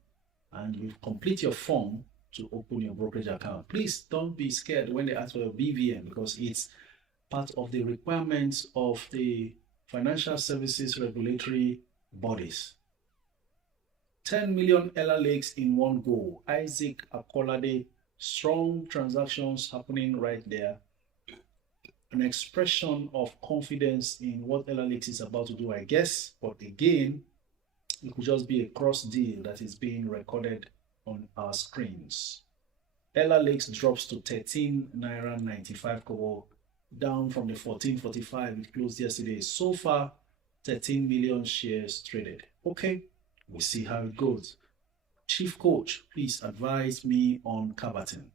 and you complete your form to open your brokerage account. Please don't be scared when they ask for your BVN, because it's part of the requirements of the financial services regulatory bodies. 10 million Ella Lakes in one go. Isaac Akolade, strong transactions happening right there. An expression of confidence in what Ella Lakes is about to do, I guess. But again, it could just be a cross deal that is being recorded on our screens. Ella Lakes drops to 13 Naira 95 kobo, down from the 14.45 it closed yesterday. So far, 13 million shares traded. Okay, we'll see how it goes. Chief Coach, please advise me on Caverton.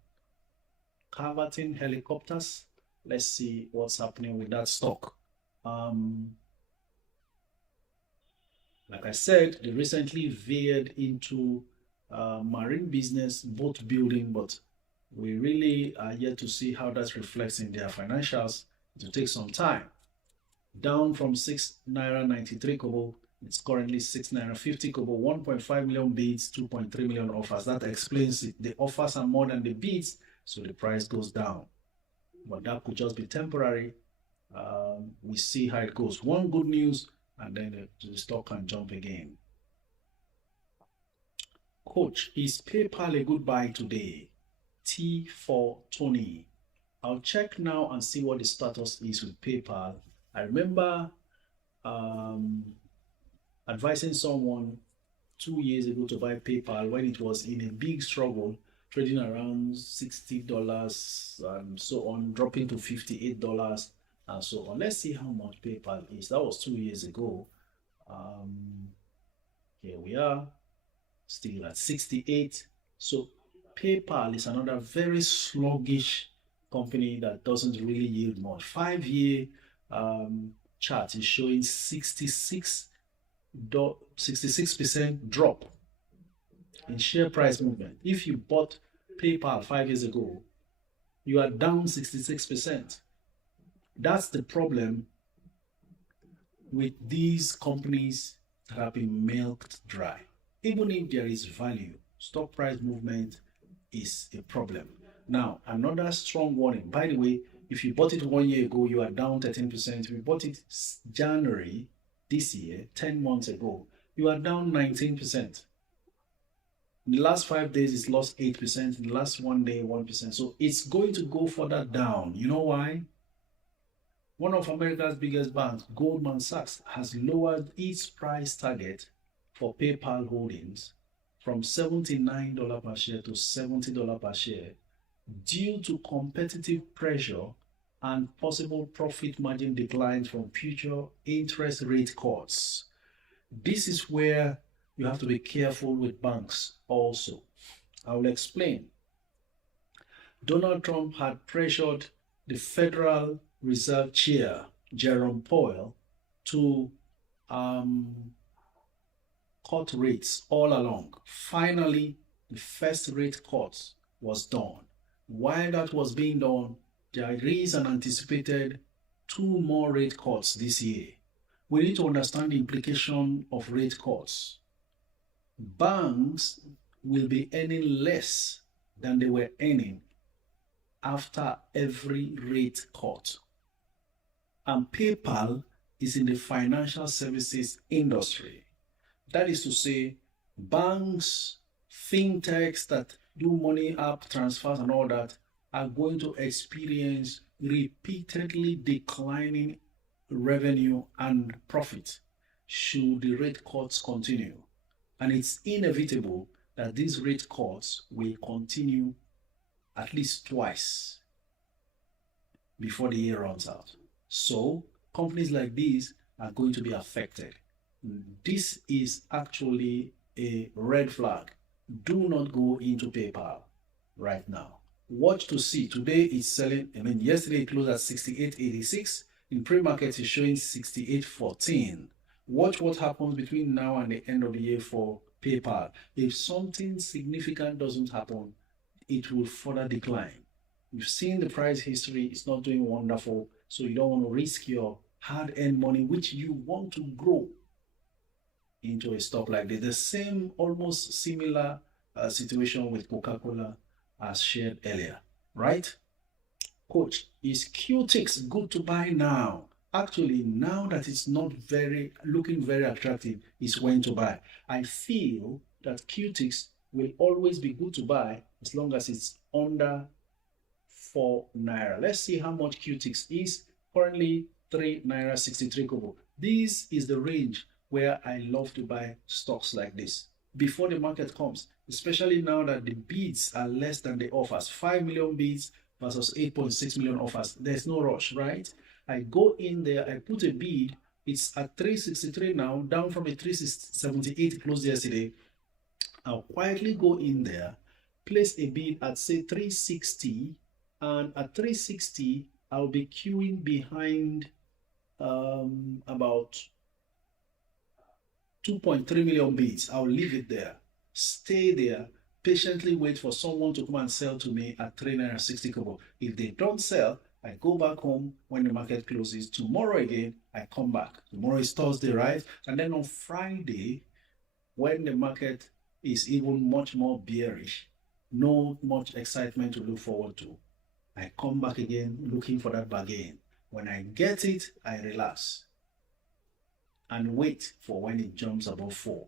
Caverton Helicopters. Let's see what's happening with that stock. Like I said, they recently veered into marine business, boat building, but we really are yet to see how that reflects in their financials. It will take some time. Down from 6 Naira 93 kobo, it's currently 6 Naira 50 kobo, 1.5 million bids, 2.3 million offers. That explains it. The offers are more than the bids, so the price goes down. But that could just be temporary. We see how it goes. One good news, and then the stock can jump again. Coach, is PayPal a good buy today? T for Tony. I'll check now and see what the status is with PayPal. I remember advising someone 2 years ago to buy PayPal when it was in a big struggle, trading around $60 and so on, dropping to $58 and so on. Let's see how much PayPal is. That was 2 years ago. Here we are, still at 68. So PayPal is another very sluggish company that doesn't really yield much. 5-year chart is showing 66% drop in share price movement. If you bought PayPal 5 years ago, you are down 66%. That's the problem with these companies that have been milked dry. Even if there is value, stock price movement is a problem. Now, another strong warning. By the way, if you bought it 1 year ago, you are down 13%. If you bought it January this year, 10 months ago, you are down 19%. In the last 5 days, it's lost 8%. In the last 1 day, 1%. So it's going to go further down. You know why? One of America's biggest banks, Goldman Sachs, has lowered its price target for PayPal holdings from $79 per share to $70 per share due to competitive pressure and possible profit margin declines from future interest rate cuts. This is where you have to be careful with banks also. I will explain. Donald Trump had pressured the Federal Reserve Chair, Jerome Powell, to cut rates all along. Finally, the first rate cut was done. While that was being done, there is an anticipated 2 more rate cuts this year. We need to understand the implication of rate cuts. Banks will be earning less than they were earning after every rate cut. And PayPal is in the financial services industry. That is to say, banks, fintechs that do money app transfers and all that are going to experience repeatedly declining revenue and profit should the rate cuts continue. And it's inevitable that these rate cuts will continue at least twice before the year runs out. So companies like these are going to be affected. This is actually a red flag. Do not go into PayPal right now. Watch to see. Today it's selling, yesterday it closed at 68.86. In pre-market, it's showing 68.14. Watch what happens between now and the end of the year for PayPal. If something significant doesn't happen, it will further decline. You've seen the price history, it's not doing wonderful, so you don't want to risk your hard-earned money, which you want to grow into a stock like this. The same, almost similar situation with Coca-Cola as shared earlier, right? Coach, is QTix good to buy now? Actually, now that it's not looking very attractive, is when to buy. I feel that QTix will always be good to buy as long as it's under 4 naira. Let's see how much QTix is. Currently 3 naira 63 kobo. This is the range where I love to buy stocks like this before the market comes, especially now that the bids are less than the offers. 5 million bids versus 8.6 million offers. There's no rush, right? I go in there, I put a bid. It's at 363 now, down from a 378 closed yesterday. I'll quietly go in there, place a bid at say 360, and at 360 I'll be queuing behind about 2.3 million bids. I'll leave it there, stay there, patiently wait for someone to come and sell to me at 3 naira 60 kobo. If they don't sell, I go back home when the market closes. Tomorrow again, I come back. Tomorrow is Thursday, right? And then on Friday, when the market is even much more bearish, no much excitement to look forward to, I come back again looking for that bargain. When I get it, I relax and wait for when it jumps above 4.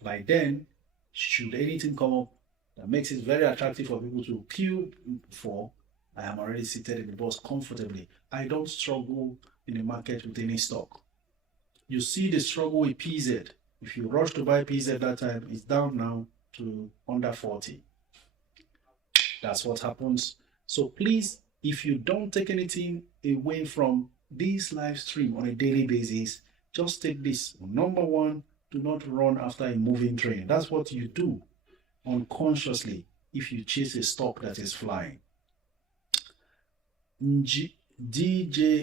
By then, should anything come up that makes it very attractive for people to queue for, I am already seated in the bus comfortably. I don't struggle in the market with any stock. You see the struggle with PZ. If you rush to buy PZ that time, it's down now to under 40. That's what happens. So please, if you don't take anything away from this live stream on a daily basis, just take this. Number one, do not run after a moving train. That's what you do unconsciously if you chase a stock that is flying. DJ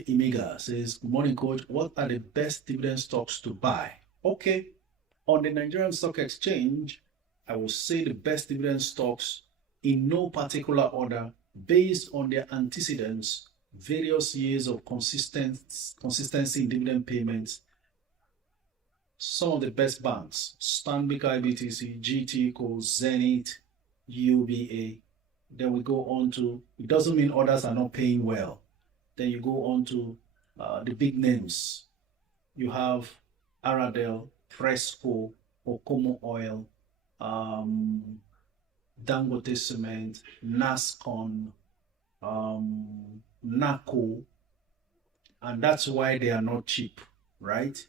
Imiga says, good morning, coach. What are the best dividend stocks to buy? Okay, on the Nigerian Stock Exchange, I will say the best dividend stocks in no particular order based on their antecedents, various years of consistency in dividend payments. Some of the best banks: Stanbic IBTC, GT, Zenith, UBA. Then we go on to, it doesn't mean others are not paying well. Then you go on to the big names. You have Aradel, Fresco, Okomo Oil, Dangote Cement, Nascon, NACO, and that's why they are not cheap, right?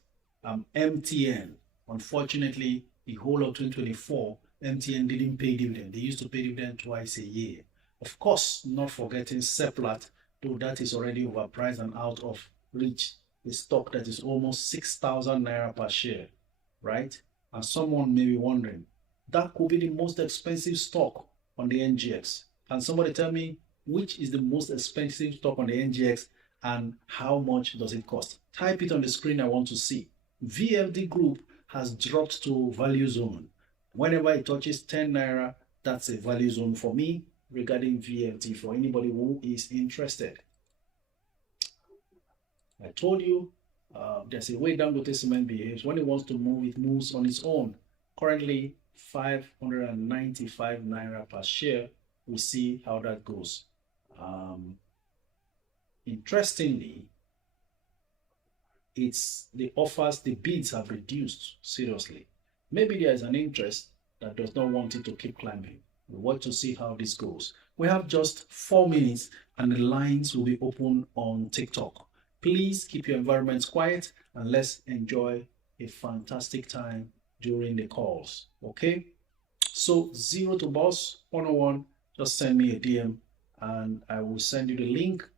MTN, unfortunately, the whole of 2024, MTN didn't pay dividend. They used to pay dividend twice a year. Of course, not forgetting Seplat, though that is already overpriced and out of reach. A stock that is almost 6,000 naira per share, right? And someone may be wondering, that could be the most expensive stock on the NGX. Can somebody tell me which is the most expensive stock on the NGX and how much does it cost? Type it on the screen, I want to see. VFD Group has dropped to value zone. Whenever it touches 10 naira, that's a value zone for me regarding VFD for anybody who is interested. I told you there's a way Dangote Cement behaves. When it wants to move, it moves on its own. Currently 595 naira per share. We'll see how that goes. Interestingly, it's the offers, the bids have reduced seriously. Maybe there is an interest that does not want it to keep climbing. We want to see how this goes. We have just 4 minutes and the lines will be open on TikTok. Please keep your environments quiet and let's enjoy a fantastic time during the calls. Okay? So 0 to boss 101, just send me a DM and I will send you the link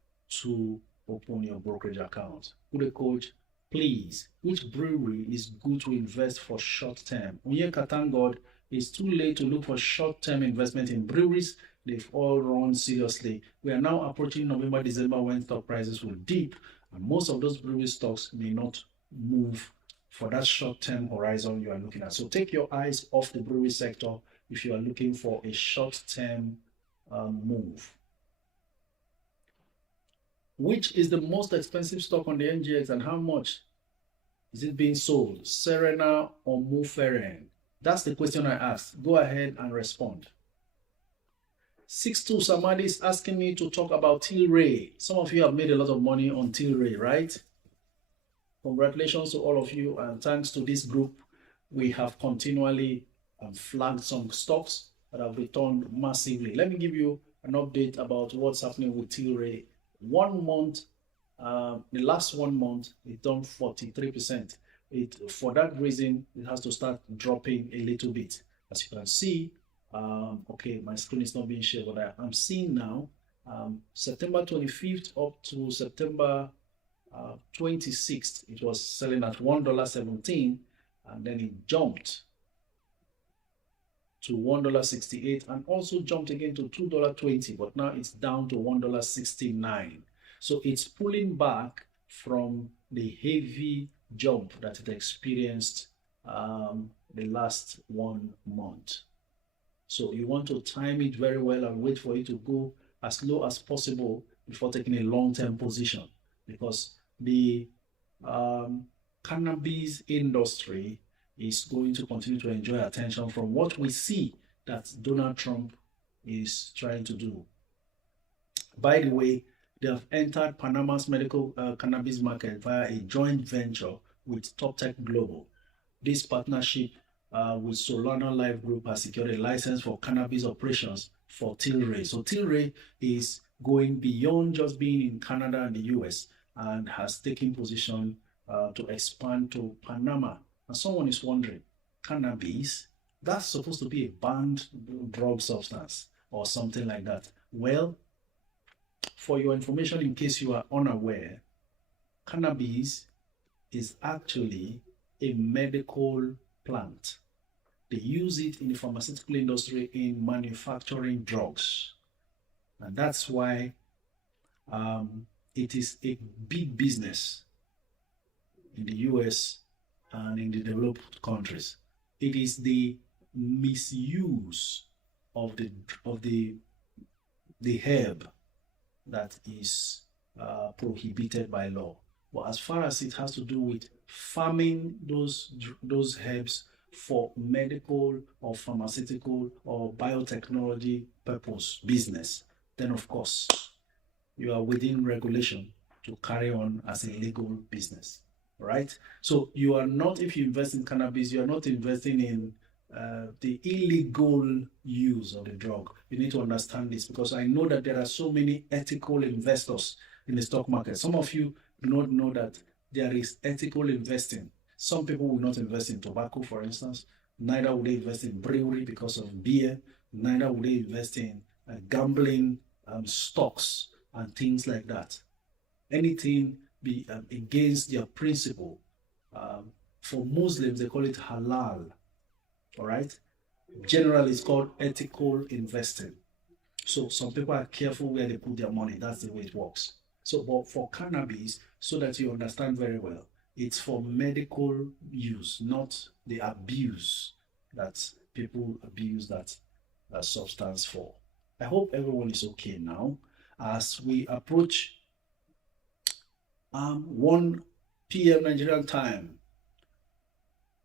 to open your brokerage account. Good coach, please, which brewery is good to invest for short term? Onyeka, thank God, it's too late to look for short-term investment in breweries. they've all run seriously. We are now approaching November, December when stock prices will dip, and most of those brewery stocks may not move for that short-term horizon you are looking at. So take your eyes off the brewery sector if you are looking for a short-term move. Which is the most expensive stock on the NGX and how much is it being sold? Serena or Muferen? That's the question I asked. Go ahead and respond. 62 Samadi is asking me to talk about Tilray. Some of you have made a lot of money on Tilray, right? Congratulations to all of you, and thanks to this group, we have continually flagged some stocks that have returned massively. Let me give you an update about what's happening with Tilray. 1 month, the last 1 month, it done 43%. For that reason, it has to start dropping a little bit. As you can see, okay, my screen is not being shared, but I'm seeing now September 25th up to September 26th, it was selling at $1.17, and then it jumped to $1.68 and also jumped again to $2.20, but now it's down to $1.69. So it's pulling back from the heavy jump that it experienced the last 1 month. So you want to time it very well and wait for it to go as low as possible before taking a long-term position, because the cannabis industry is going to continue to enjoy attention from what we see that Donald Trump is trying to do. By the way, they have entered Panama's medical cannabis market via a joint venture with TopTech Global. This partnership with Solana Life Group has secured a license for cannabis operations for Tilray. So Tilray is going beyond just being in Canada and the US and has taken position to expand to Panama. And someone is wondering, cannabis, that's supposed to be a banned drug substance or something like that. Well, for your information, in case you are unaware, cannabis is actually a medical plant. They use it in the pharmaceutical industry in manufacturing drugs. And that's why it is a big business in the US and in the developed countries. It is the misuse of the herb that is prohibited by law. But as far as it has to do with farming those herbs for medical or pharmaceutical or biotechnology purpose business, then of course you are within regulation to carry on as a legal business. Right? So you are not, if you invest in cannabis, you are not investing in the illegal use of the drug. You need to understand this, because I know that there are so many ethical investors in the stock market. Some of you do not know that there is ethical investing. Some people will not invest in tobacco, for instance. Neither will they invest in brewery because of beer. Neither will they invest in gambling stocks and things like that. Anything be against their principle. For Muslims, they call it halal. All right? Generally, it's called ethical investing. So some people are careful where they put their money. That's the way it works. So, but for cannabis, so that you understand very well, it's for medical use, not the abuse that people abuse that substance for. I hope everyone is okay now. As we approach 1 p.m. Nigerian time,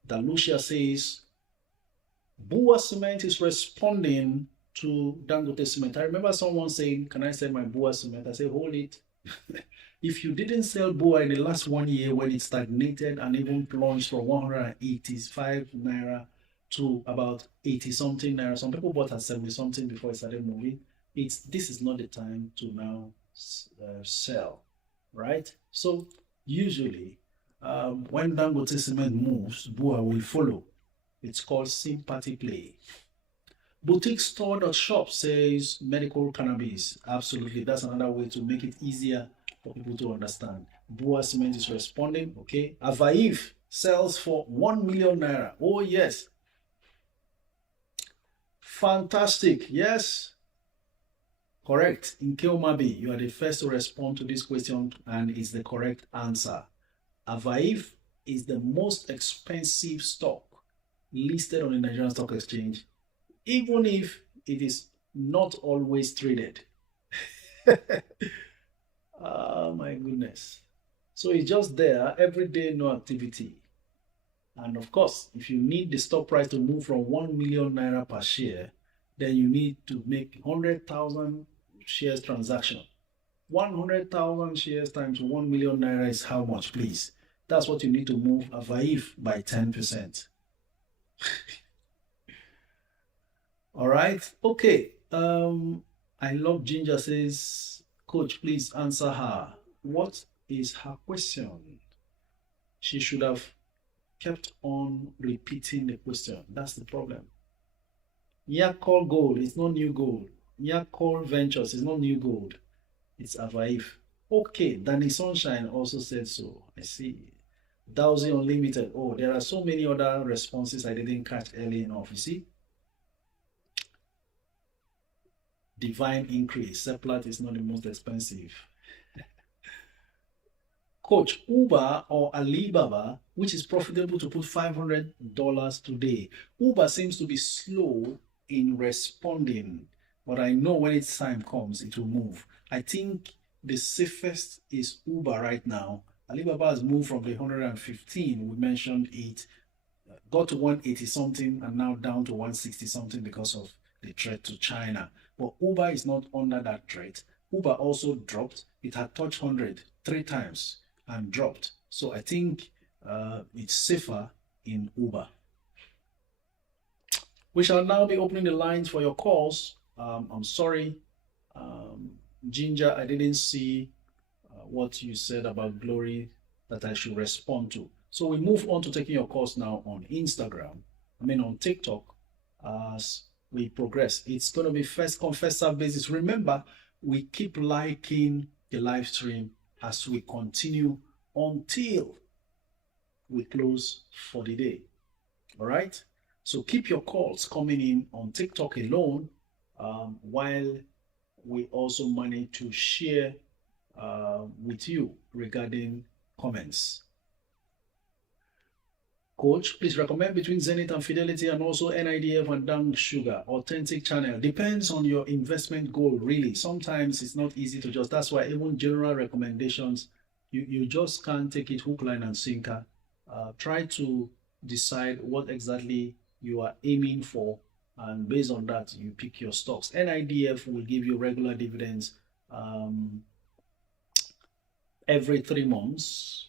Dalucia says, Bua Cement is responding to Dangote Cement. I remember someone saying, can I sell my Bua Cement? I say, hold it. If you didn't sell Bua in the last 1 year when it stagnated and even plunged from 185 naira to about 80 something naira, some people bought at 70 something before it started moving. This is not the time to now sell, right? So usually when Dangote Cement moves, Bua will follow. It's called sympathy play. Boutique store.shop says medical cannabis. Absolutely, that's another way to make it easier for people to understand. Bua Cement is responding. Okay, Avaif sells for 1 million naira. Oh yes, fantastic. Yes, Correct. In Keomabi, you are the first to respond to this question, and it's the correct answer. Avaif is the most expensive stock listed on the Nigerian Stock Exchange, even if it is not always traded. Oh my goodness. So it's just there every day, no activity. And of course, if you need the stock price to move from 1 million naira per share, then you need to make 100,000 shares transaction. 100,000 shares times 1 million naira is how much, please? That's what you need to move Avaif by 10%. All right. Okay. I love Ginger says, Coach, please answer her. What is her question? She should have kept on repeating the question. That's the problem. Yakol Gold is not new gold. Yakol Ventures is not new gold. It's Avaif. Okay, Danny Sunshine also said so. I see. Dowsy Unlimited. Oh, there are so many other responses I didn't catch early enough. You see? Divine Increase. Seplat is not the most expensive. Coach, Uber or Alibaba, which is profitable to put $500 today? Uber seems to be slow in responding, but I know when its time comes, it will move. I think the safest is Uber right now. Alibaba has moved from the 115, we mentioned it, got to 180 something and now down to 160 something because of the threat to China. But Uber is not under that threat. Uber also dropped. It had touched 100 3 times and dropped. So I think it's safer in Uber. We shall now be opening the lines for your calls. I'm sorry, Ginger, I didn't see what you said about Glory that I should respond to. So we move on to taking your calls now on Instagram, on TikTok, as we progress. It's going to be first come, first serve basis. Remember, we keep liking the live stream as we continue until we close for the day. All right? So keep your calls coming in on TikTok alone while we also manage to share with you regarding comments. Coach, please recommend between Zenith and Fidelity and also NIDF and Down Sugar, authentic channel. Depends on your investment goal, really. Sometimes it's not easy to just, that's why even general recommendations, you just can't take it hook, line, and sinker. Try to decide what exactly you are aiming for, and based on that, you pick your stocks. NIDF will give you regular dividends every 3 months.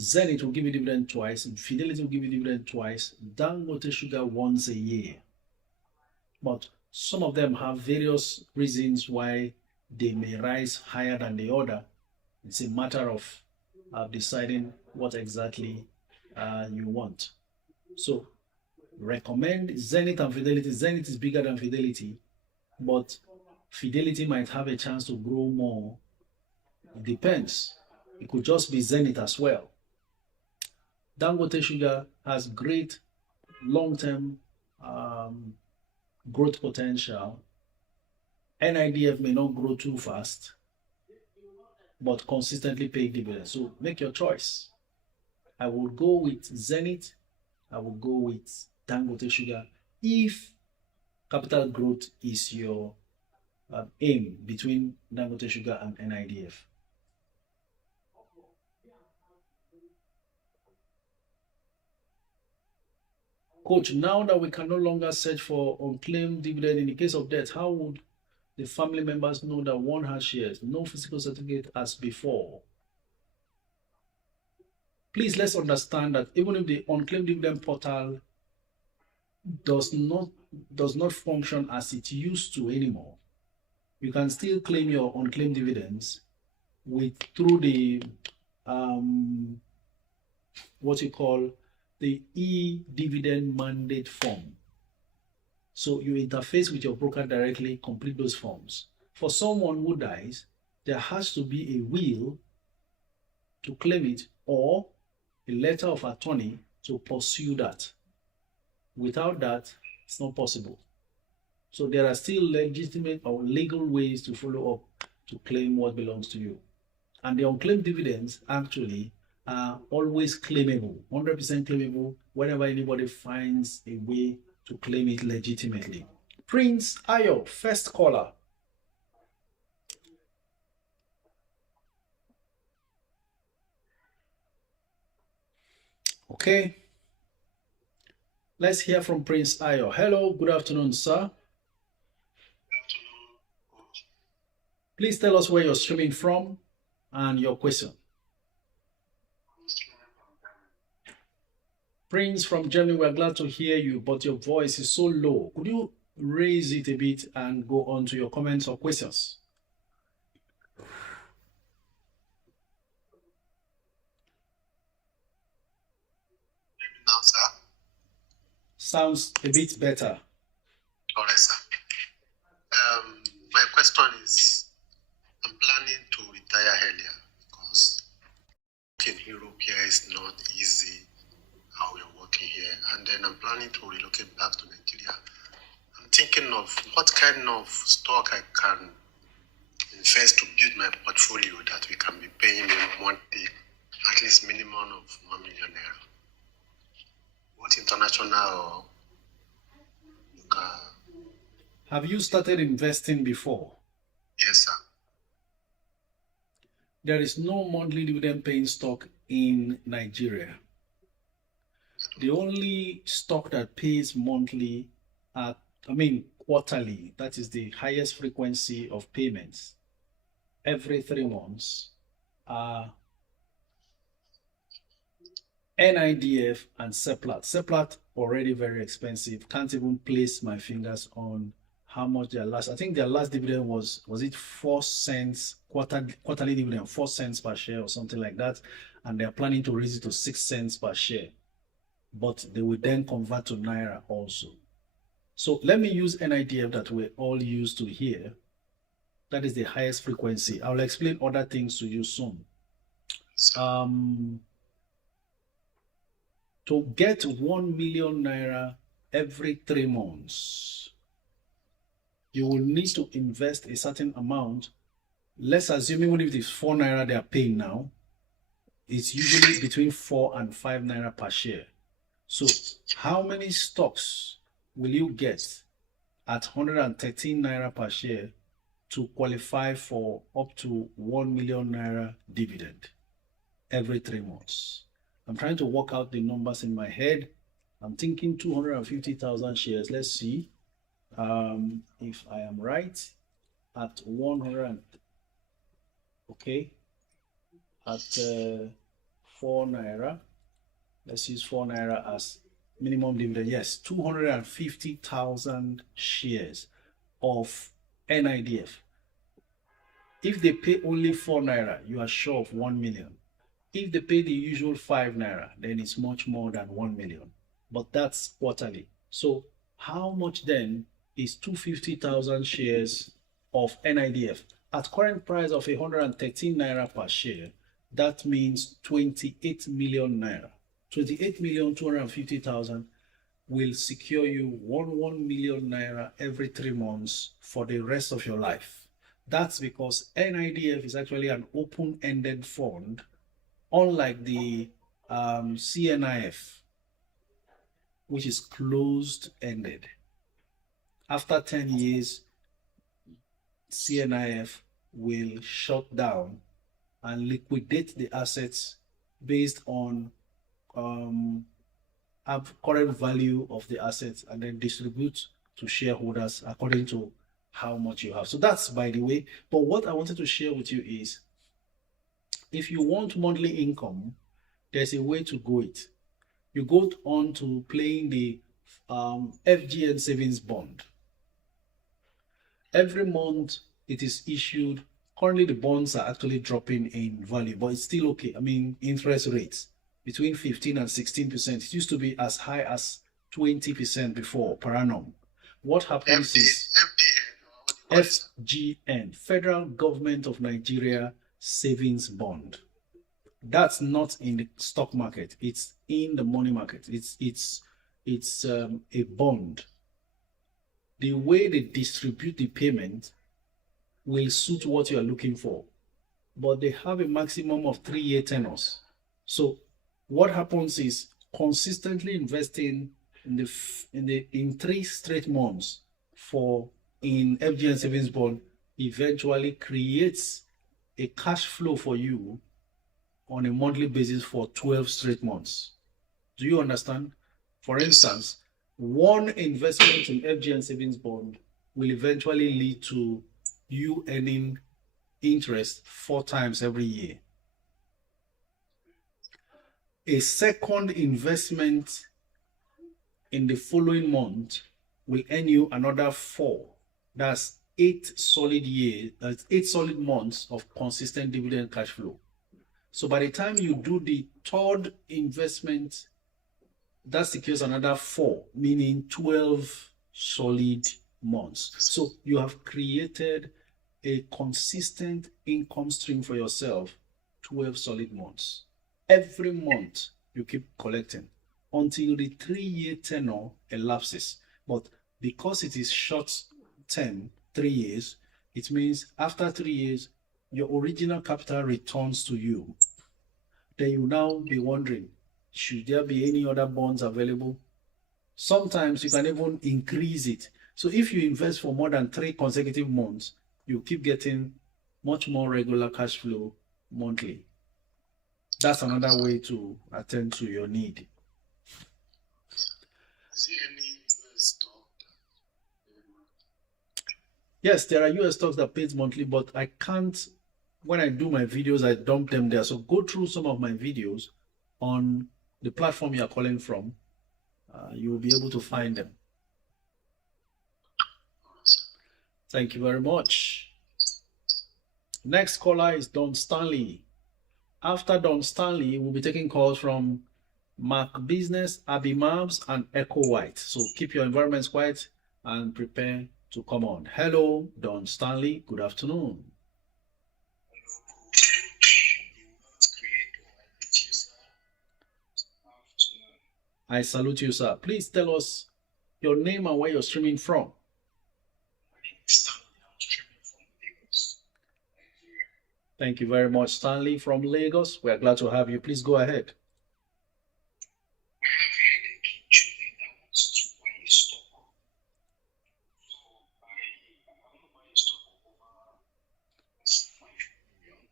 Zenith will give you dividend twice, and Fidelity will give you dividend twice, Dangote Sugar once a year. But some of them have various reasons why they may rise higher than the other. It's a matter of deciding what exactly you want. So recommend Zenith and Fidelity. Zenith is bigger than Fidelity, but Fidelity might have a chance to grow more. It depends. It could just be Zenith as well. Dangote Sugar has great long-term growth potential. NIDF may not grow too fast, but consistently pay dividends. So make your choice. I will go with Zenith. I will go with Dangote Sugar if capital growth is your aim between Dangote Sugar and NIDF. Coach, now that we can no longer search for unclaimed dividend in the case of death, how would the family members know that one has shares, no physical certificate as before? Please, let's understand that even if the unclaimed dividend portal does not function as it used to anymore, you can still claim your unclaimed dividends through the what you call the e-dividend mandate form. So you interface with your broker directly, complete those forms. For someone who dies, there has to be a will to claim it or a letter of attorney to pursue that. Without that, it's not possible. So there are still legitimate or legal ways to follow up to claim what belongs to you. And the unclaimed dividends actually are always claimable, 100% claimable whenever anybody finds a way to claim it legitimately. Prince Ayo, first caller. Okay. Let's hear from Prince Ayo. Hello, good afternoon, sir. Please tell us where you're streaming from and your question. Prince from Germany, we're glad to hear you, but your voice is so low. Could you raise it a bit and go on to your comments or questions? Now, sir. Sounds a bit better. All right, sir. My question is, I'm planning to retire earlier because working in Europe here is not easy how we're working here. And then I'm planning to relocate back to Nigeria. I'm thinking of what kind of stock I can invest to build my portfolio that we can be paying me monthly, at least minimum of 1 million naira. What international or local? Have you started investing before? Yes, sir. There is no monthly dividend paying stock in Nigeria. The only stock that pays monthly quarterly, that is the highest frequency of payments every 3 months, are NIDF and Seplat. Seplat already very expensive. Can't even place my fingers on how much their last. I think their last dividend was it 4 cents quarterly dividend, 4 cents per share or something like that, and they are planning to raise it to 6 cents per share. But they will then convert to naira also. So let me use NIDF that we're all used to here. That is the highest frequency. I'll explain other things to you soon. To get 1 million naira every 3 months, you will need to invest a certain amount. Let's assume even if it is 4 naira they are paying now, it's usually between 4 and 5 naira per share. So how many stocks will you get at 113 naira per share to qualify for up to 1 million naira dividend every 3 months? I'm trying to work out the numbers in my head. I'm thinking 250,000 shares. Let's see if I am right. At 100, okay, at 4 naira. Let's use 4 naira as minimum dividend. Yes, 250,000 shares of NIDF. If they pay only 4 naira, you are sure of 1 million. If they pay the usual 5 naira, then it's much more than 1 million. But that's quarterly. So how much then is 250,000 shares of NIDF? At current price of 113 naira per share, that means 28 million naira. 28,250,000 will secure you 1 million naira every 3 months for the rest of your life. That's because NIDF is actually an open-ended fund, unlike the CNIF, which is closed-ended. After 10 years, CNIF will shut down and liquidate the assets based on current value of the assets and then distribute to shareholders according to how much you have. So that's by the way. But what I wanted to share with you is, if you want monthly income, there's a way to go it. You go on to playing the FGN savings bond. Every month it is issued. Currently the bonds are actually dropping in value, but it's still okay. I mean, interest rates between 15 and 16%. It used to be as high as 20% before per annum. What happens is FGN, Federal Government of Nigeria Savings Bond. That's not in the stock market. It's in the money market. It's a bond. the way they distribute the payment will suit what you are looking for. But they have a maximum of 3-year tenors. So what happens is consistently investing in 3 straight months in FGN savings bond eventually creates a cash flow for you on a monthly basis for 12 straight months. Do you understand? For instance, one investment in FGN savings bond will eventually lead to you earning interest 4 times every year. A second investment in the following month will earn you another 4. That's 8 solid years, that's 8 solid months of consistent dividend cash flow. So by the time you do the third investment, that secures another 4, meaning 12 solid months. So you have created a consistent income stream for yourself, 12 solid months. Every month you keep collecting until the 3-year tenure elapses. But because it is short term, 3 years, it means after 3 years, your original capital returns to you. Then you now be wondering, should there be any other bonds available? Sometimes you can even increase it. So if you invest for more than 3 consecutive months, you keep getting much more regular cash flow monthly. That's another way to attend to your need. Is there any US stock? Yes, there are US stocks that pays monthly, but I can't, when I do my videos, I dump them there. So go through some of my videos on the platform you are calling from. You will be able to find them. Thank you very much. Next caller is Don Stanley. After Don Stanley, we'll be taking calls from Mac Business, Abimabs, and Echo White. So keep your environments quiet and prepare to come on. Hello, Don Stanley. Good afternoon. I salute you, sir. Please tell us your name and where you're streaming from. My name is Stanley. I'm streaming from Lagos, Nigeria. Thank you very much, Stanley from Lagos. We are glad to have you. Please go ahead. I have headache in children that wants to buy a stock. So I want to buy a stock of over 5 million.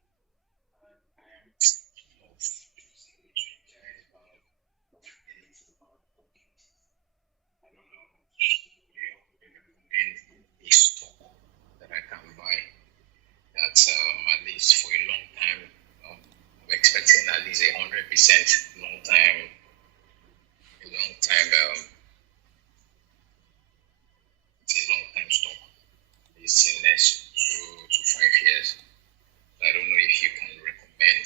And I am thinking of choosing between Giant Bank or Fidelity Bank. I don't know. So will you recommend a stock that I can buy that at least for a long time? I'm expecting at least 100% long time. A long time. It's a long time stock. It's in next 2 to 5 years. I don't know if you can recommend.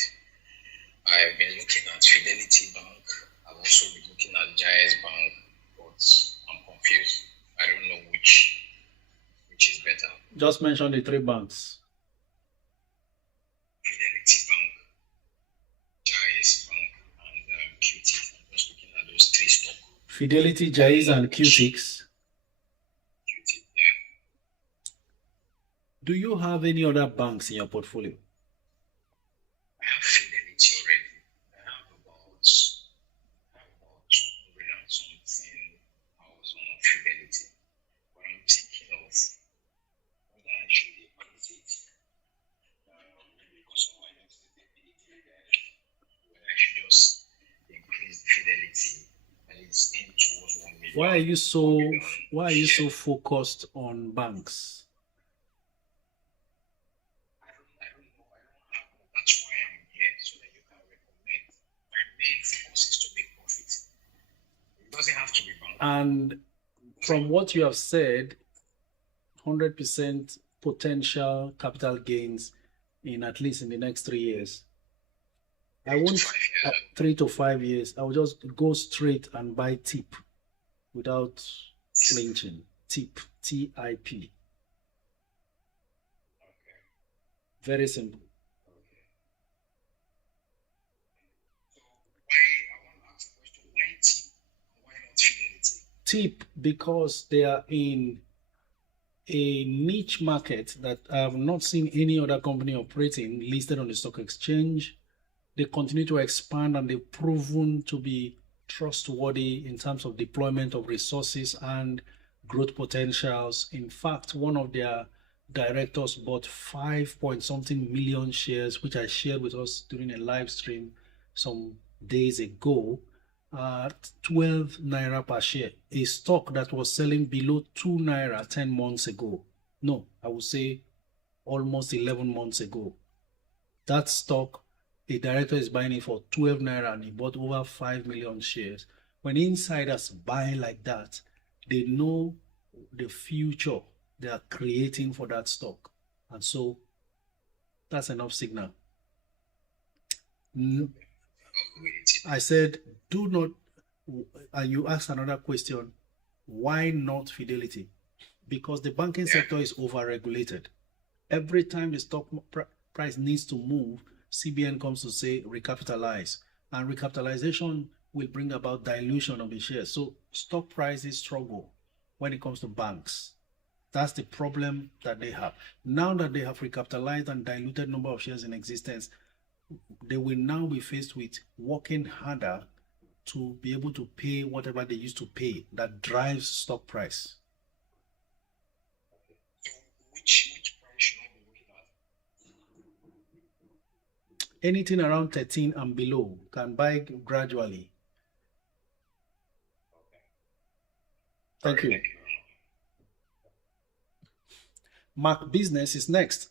I've been looking at Fidelity Bank. I've also been looking at Giants Bank, but I'm confused. I don't know which is better. Just mention the 3 banks. Fidelity Bank, Giants Bank, and QT. I'm just looking at those 3 stocks. Fidelity, Jais, and QTix. QT, yeah. Do you have any other banks in your portfolio? I have Fidelity already. I have about 200 and something hours on Fidelity. But I'm thinking of whether I should increase it. Maybe because of my next stability, whether I should just increase Fidelity and it's in towards 1 million. Why are you so focused on banks? I don't know. I don't have. That's why I'm here, so that you can recommend. My main focus is to make profit. It doesn't have to be bank. And from what you have said, 100% potential capital gains in at least in the next 3 years. I 3 to won't 5 years. 3 to 5 years. I will just go straight and buy TIP without flinching. TIP, TIP. Okay. Very simple. Okay. So I want to ask a question. Why TIP and why not Fidelity? TIP because they are in a niche market that I have not seen any other company operating listed on the stock exchange. They continue to expand and they've proven to be trustworthy in terms of deployment of resources and growth potentials. In fact, one of their directors bought 5 point something million shares, which I shared with us during a live stream some days ago, at 12 naira per share, a stock that was selling below 2 naira 10 months ago. No, I would say almost 11 months ago. That stock, a director is buying it for 12 naira and he bought over 5 million shares. When insiders buy like that, they know the future they are creating for that stock. And so that's enough signal. I said, do not, and you asked another question, why not Fidelity? Because the banking sector is overregulated. Every time the stock price needs to move, CBN comes to say recapitalize, and recapitalization will bring about dilution of the shares. So stock prices struggle when it comes to banks. That's the problem that they have. Now that they have recapitalized and diluted number of shares in existence, they will now be faced with working harder to be able to pay whatever they used to pay that drives stock price. So which price should I be looking at? Anything around 13 and below can buy gradually. Thank you. Mark Business is next.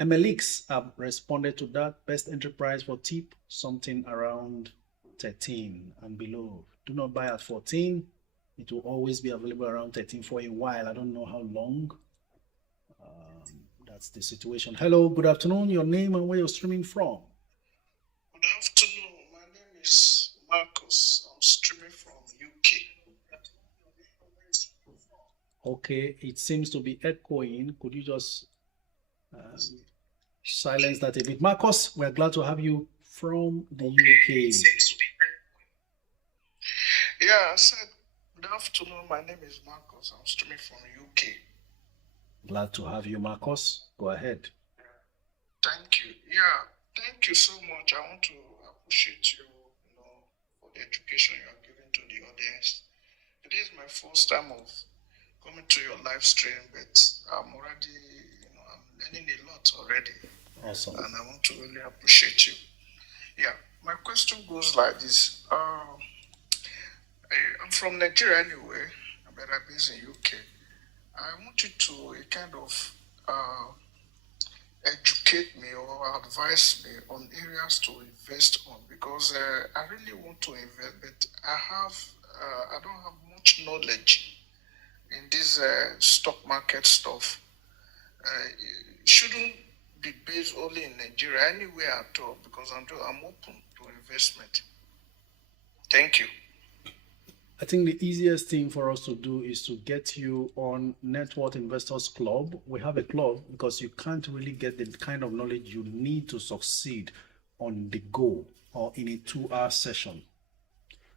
MLX have responded to that. Best enterprise for tip, something around 13 and below. Do not buy at 14. It will always be available around 13 for a while. I don't know how long. That's the situation. Hello, good afternoon. Your name and where you're streaming from? Good afternoon. My name is Marcus. I'm streaming from UK. Okay, it seems to be echoing. Could you just silence that a bit? Marcus, we're glad to have you from the UK. It seems to be echoing. Yeah, I said, good afternoon. My name is Marcus. I'm streaming from UK. Glad to have you, Marcus. Go ahead. Thank you. Yeah, thank you so much. I want to appreciate you, for the education you are giving to the audience. Today is my first time of coming to your live stream, but I'm already, I'm learning a lot already. Awesome. And I want to really appreciate you. Yeah, my question goes like this. I'm from Nigeria anyway, but I'm based in UK. I want you to kind of educate me or advise me on areas to invest on, because I really want to invest, but I don't have much knowledge in this stock market stuff. It shouldn't be based only in Nigeria, anywhere at all, because I'm open to investment. Thank you. I think the easiest thing for us to do is to get you on Net Worth Investors Club. We have a club because you can't really get the kind of knowledge you need to succeed on the go or in a 2-hour session.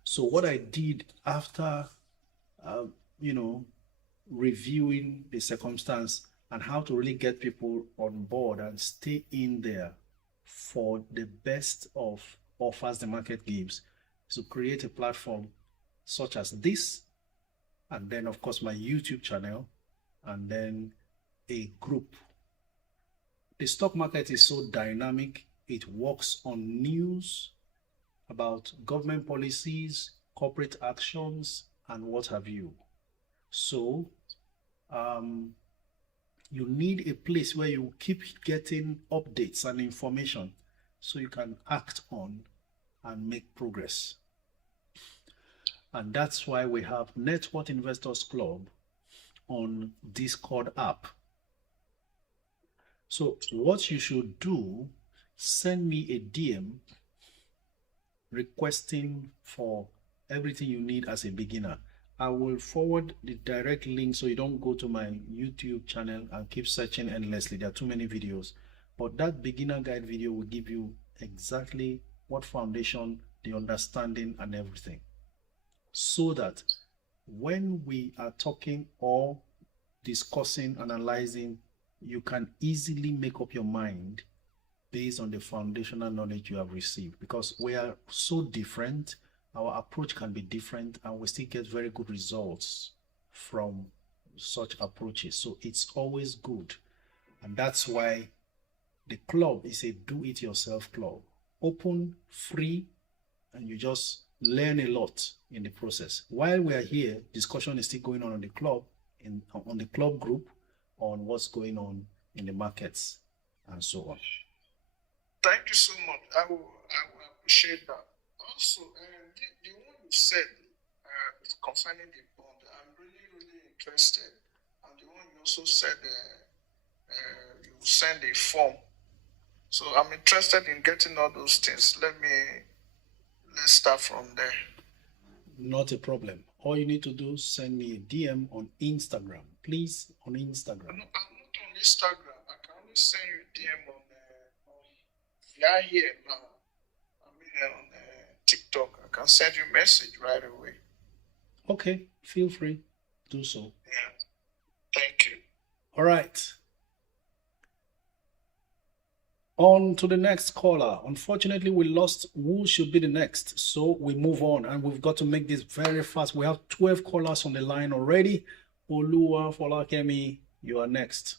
So what I did after, reviewing the circumstance and how to really get people on board and stay in there for the best of offers the market gives, is to create a platform such as this, and then of course my YouTube channel, and then a group. The stock market is so dynamic. It works on news about government policies, corporate actions, and what have you. So you need a place where you keep getting updates and information so you can act on and make progress. And that's why we have Net Worth Investors Club on Discord app. So what you should do, send me a DM requesting for everything you need as a beginner. I will forward the direct link so you don't go to my YouTube channel and keep searching endlessly. There are too many videos. But that beginner guide video will give you exactly what foundation, the understanding, and everything, so that when we are talking or discussing, analyzing, you can easily make up your mind based on the foundational knowledge you have received, because we are so different. Our approach can be different and we still get very good results from such approaches. So it's always good. And that's why the club is a do-it-yourself club. Open, free, and you just learn a lot in the process. While we are here, discussion is still going on the club, on the club group, on what's going on in the markets and so on. Thank you so much. I will appreciate that. Also, the one you said concerning the bond, I'm really interested. And the one you also said you send a form. So I'm interested in getting all those things. Let's start from there. Not a problem. All you need to do is send me a DM on Instagram. Please, on Instagram. No, I'm not on Instagram. I can only send you a DM on yeah, here now. On TikTok. I can send you a message right away. Okay, feel free. Do so. Yeah. Thank you. All right. On to the next caller. Unfortunately, we lost who should be the next. So we move on and we've got to make this very fast. We have 12 callers on the line already. Olua Folakemi, you are next.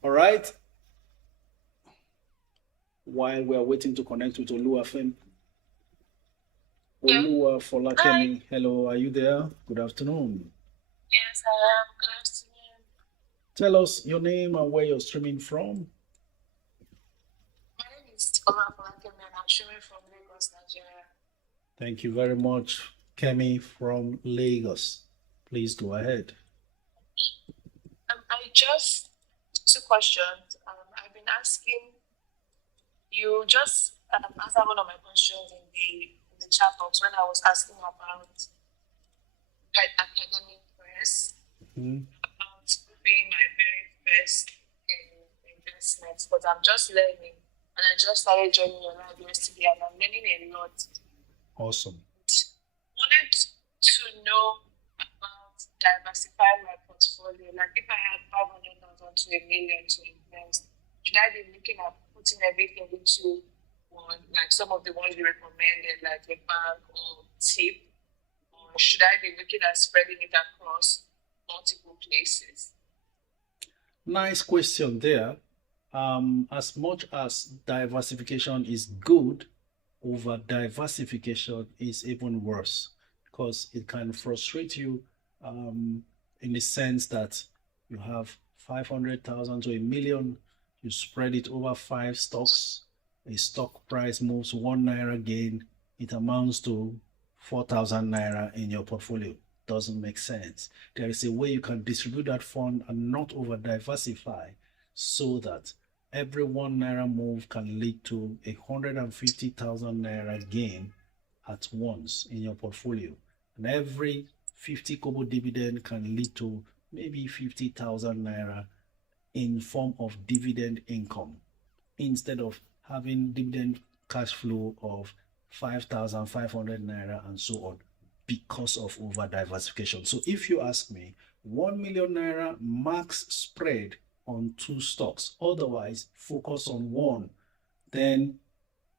All right. While we are waiting to connect with Olua Fem. Olua Folakemi, hello, are you there? Good afternoon. Yes, I am. Good afternoon. Tell us your name and where you're streaming from. My name is Olua Folakemi and I'm streaming from Lagos, Nigeria. Thank you very much, Kemi from Lagos. Please go ahead. I just two questions. I've been asking you just answer one of my questions in the chat box when I was asking about academic press, about being my very first investment, but I'm just learning and I just started joining your live yesterday and I'm learning a lot. Awesome. Wanted to know about diversifying my portfolio. Like if I had 500,000 to $1 million to invest, should I be looking at putting everything into one, like some of the ones you recommended, like a bank or tip, or should I be looking at spreading it across multiple places? Nice question there. As much as diversification is good, over diversification is even worse because it can frustrate you in the sense that you have 500,000 to $1 million, you spread it over 5 stocks, a stock price moves 1 naira gain, it amounts to 4,000 naira in your portfolio. Doesn't make sense. There is a way you can distribute that fund and not over diversify so that every 1 naira move can lead to 150,000 naira gain at once in your portfolio. And every 50 kobo dividend can lead to maybe 50,000 naira in form of dividend income instead of having dividend cash flow of 5,500 naira and so on because of over diversification. So if you ask me, 1 million naira max spread on 2 stocks, otherwise focus on one. Then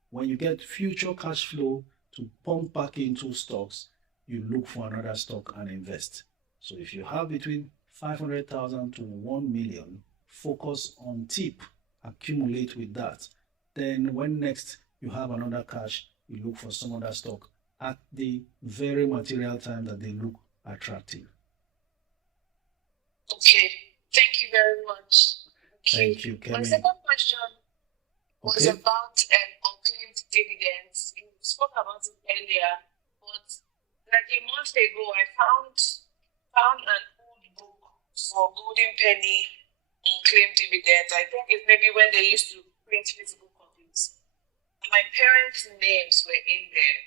when you get future cash flow to pump back into stocks, you look for another stock and invest. So if you have between 500,000 to 1 million, focus on tip, accumulate with that. Then when next you have another cash, you look for some other stock at the very material time that they look attractive. Okay, thank you very much. Thank you, Kemi. My second question was about unclaimed dividends. You spoke about it earlier, but like a month ago, I found an old book for Golden Penny unclaimed dividends. I think it's maybe when they used to print physical copies. My parents' names were in there.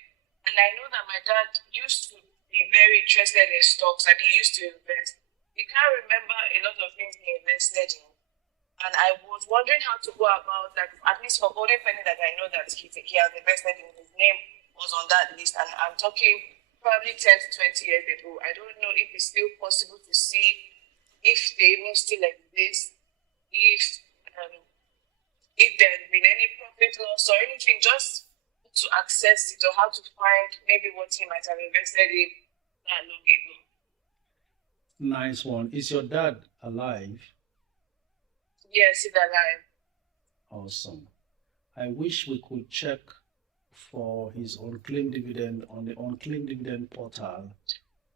And I know that my dad used to be very interested in stocks and he used to invest. He can't remember a lot of things he invested in. And I was wondering how to go about that, at least for Golden Penny that I know that he has invested in. His name was on that list. And I'm talking probably 10 to 20 years ago. I don't know if it's still possible to see if they even still exist, if there's been any profit loss or anything, just to access it or how to find maybe what he might have invested in that long ago. Nice one. Is your dad alive? Yes, he's alive. Awesome. I wish we could check for his unclaimed dividend on the unclaimed dividend portal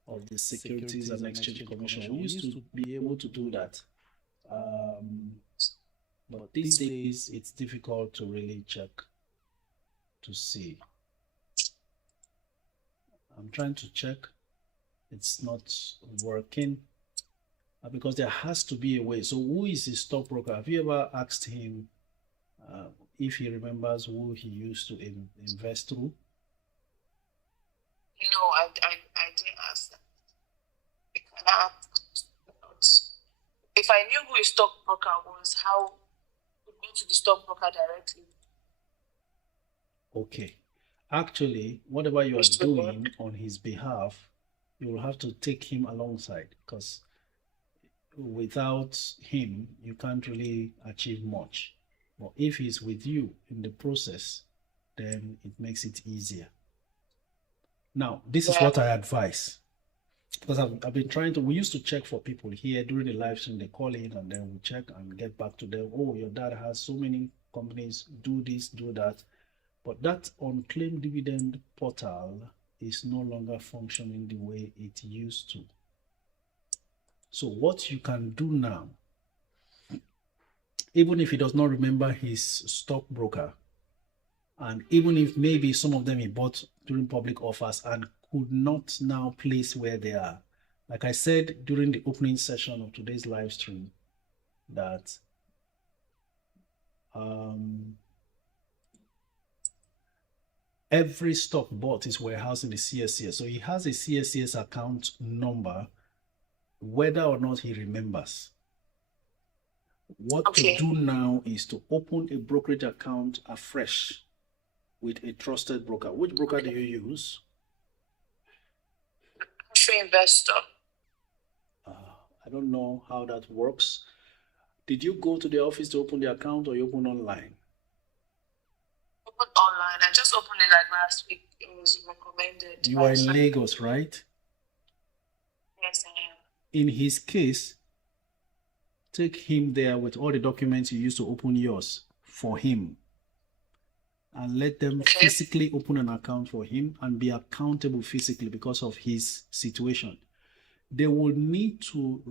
of the Securities and Exchange Commission. We used to be able to do that. But these days, it's difficult to really check to see. I'm trying to check. It's not working because there has to be a way. So who is his stockbroker? Have you ever asked him if he remembers who he used to invest through? No, I didn't ask that. If I knew who a stockbroker was, how would go to the stockbroker directly? Okay. Actually, whatever you are doing on his behalf, you will have to take him alongside, because without him, you can't really achieve much. But if he's with you in the process, then it makes it easier. Now, this is what I advise. Because I've been trying to, we used to check for people here during the live stream. They call in and then we check and get back to them. Oh, your dad has so many companies, do this, do that. But that unclaimed dividend portal is no longer functioning the way it used to. So what you can do now, even if he does not remember his stockbroker, and even if maybe some of them he bought during public offers and could not now place where they are. Like I said during the opening session of today's live stream, that every stock bought is warehoused in the CSCS. So he has a CSCS account number, whether or not he remembers. What to do now is to open a brokerage account afresh with a trusted broker. Which broker do you use? Investor. I don't know how that works. Did you go to the office to open the account or you open online? Open online. I just opened it like last week. It was recommended. You are in Lagos, right? Yes, I am. In his case, take him there with all the documents you used to open yours for him. And let them physically open an account for him and be accountable physically because of his situation. They will need to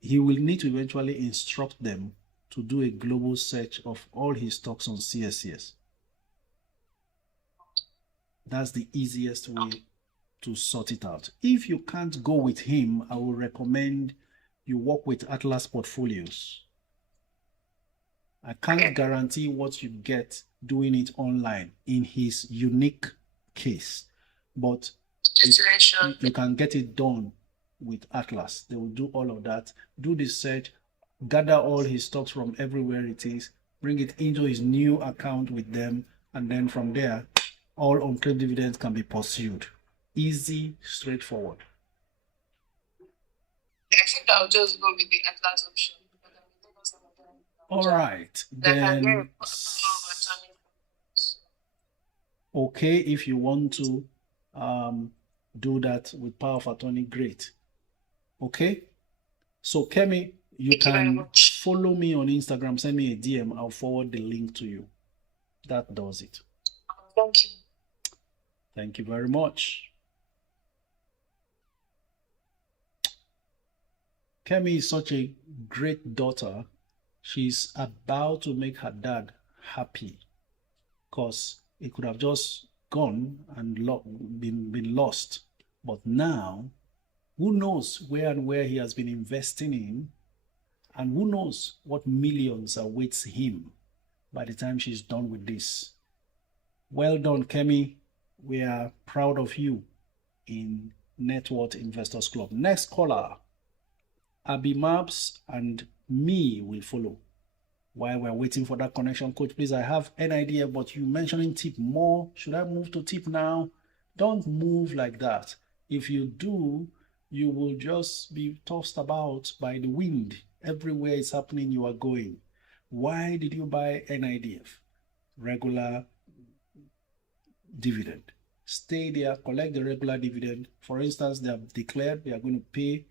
he will need to eventually instruct them to do a global search of all his stocks on CSCS. That's the easiest way to sort it out. If you can't go with him, I will recommend you work with Atlas Portfolios. I can't guarantee what you get doing it online in his unique case, but you can get it done with Atlas. They will do all of that, do the search, gather all his stocks from everywhere it is, bring it into his new account with them, and then from there, all unclaimed dividends can be pursued. Easy, straightforward. I think I'll just go with the Atlas option. All right, then. Okay, if you want to do that with power of attorney, great. Okay, so Kemi, you can follow me on Instagram, send me a DM, I'll forward the link to you. That does it. Thank you. Thank you very much. Kemi is such a great daughter. She's about to make her dad happy because it could have just gone and been lost. But now, who knows where he has been investing in, and who knows what millions awaits him by the time she's done with this. Well done, Kemi. We are proud of you in Network Investors Club. Next caller, Abby Maps and me will follow. While we're waiting for that connection, coach, please, I have an idea, but you mentioning tip more. Should I move to tip now? Don't move like that. If you do, you will just be tossed about by the wind. Everywhere it's happening, you are going. Why did you buy NIDF? Regular dividend. Stay there, collect the regular dividend. For instance, they have declared they are going to pay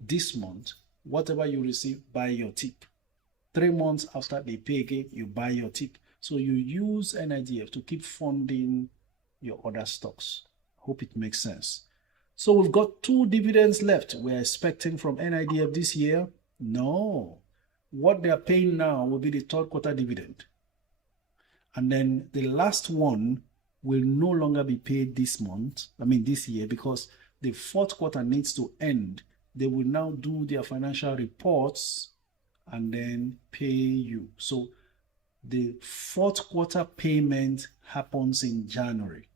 this month. Whatever you receive, buy your tip. 3 months after they pay again, you buy your tip. So you use NIDF to keep funding your other stocks. Hope it makes sense. So we've got 2 dividends left we're expecting from NIDF this year. No. What they are paying now will be the 3rd quarter dividend. And then the last one will no longer be paid this year, because the 4th quarter needs to end. They will now do their financial reports and then pay you. So the 4th quarter payment happens in January.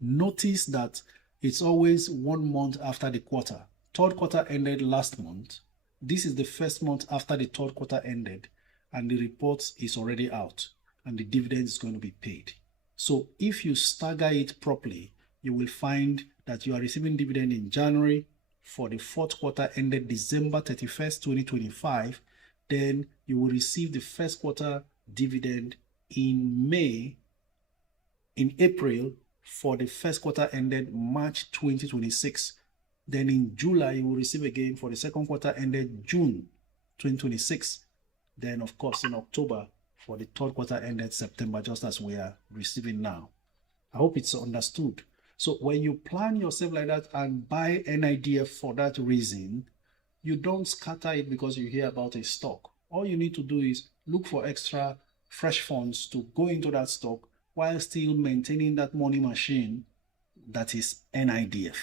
Notice that it's always 1 month after the quarter. 3rd quarter ended last month. This is the 1st month after the 3rd quarter ended, and the report is already out, and the dividend is going to be paid. So if you stagger it properly, you will find that you are receiving dividend in January for the 4th quarter ended December 31st, 2025. Then you will receive the 1st quarter dividend in April for the 1st quarter ended March 2026. Then in July, you will receive again for the 2nd quarter ended June 2026. Then, of course, in October for the 3rd quarter ended September, just as we are receiving now. I hope it's understood. So when you plan yourself like that and buy NIDF for that reason, you don't scatter it because you hear about a stock. All you need to do is look for extra fresh funds to go into that stock while still maintaining that money machine that is NIDF.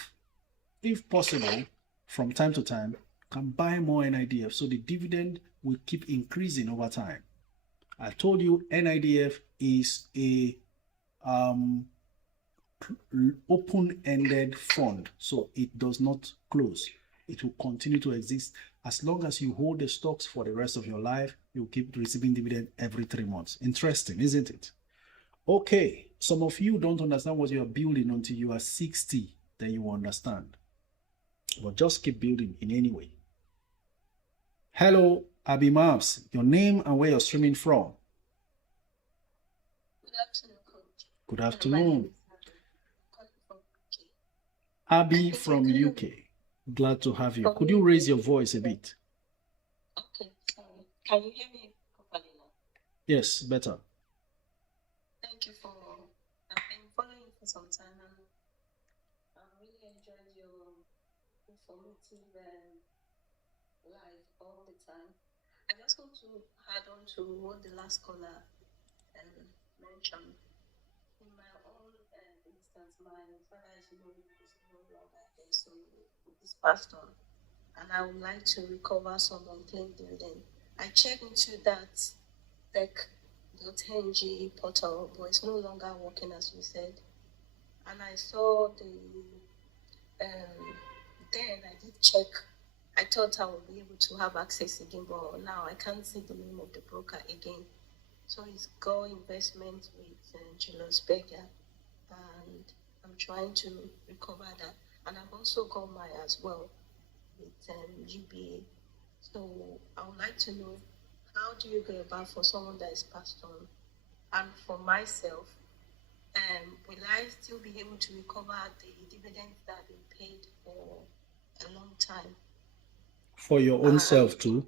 If possible, from time to time, you can buy more NIDF so the dividend will keep increasing over time. I told you NIDF is a open-ended fund, so it does not close. It will continue to exist as long as you hold the stocks for the rest of your life. You'll keep receiving dividend every 3 months. Interesting, isn't it? Okay, some of you don't understand what you are building until you are 60, then you will understand. But just keep building in any way. Hello, Abby Maps. Your name and where you're streaming from? Good afternoon, Coach. Good afternoon. Abby from UK. Glad to have you. Could you raise your voice a bit? Okay, sorry. Can you hear me properly now? Yes, better. Thank you for. I've been following you for some time and I really enjoyed your informative live all the time. I just want to add on to what the last caller mentioned. In my own instance, my father is no longer there, so this passed on, and I would like to recover some unclaimed dividend. I checked into that tech.ng portal, but it's no longer working as you said. And I saw then I did check. I thought I would be able to have access again, but now I can't see the name of the broker again. So it's Go Investment with Julius Berger, and I'm trying to recover that. And I've also got mine as well with UBA. So I would like to know, how do you go about for someone that is passed on? And for myself, will I still be able to recover the dividends that have been paid for a long time? For your own self too?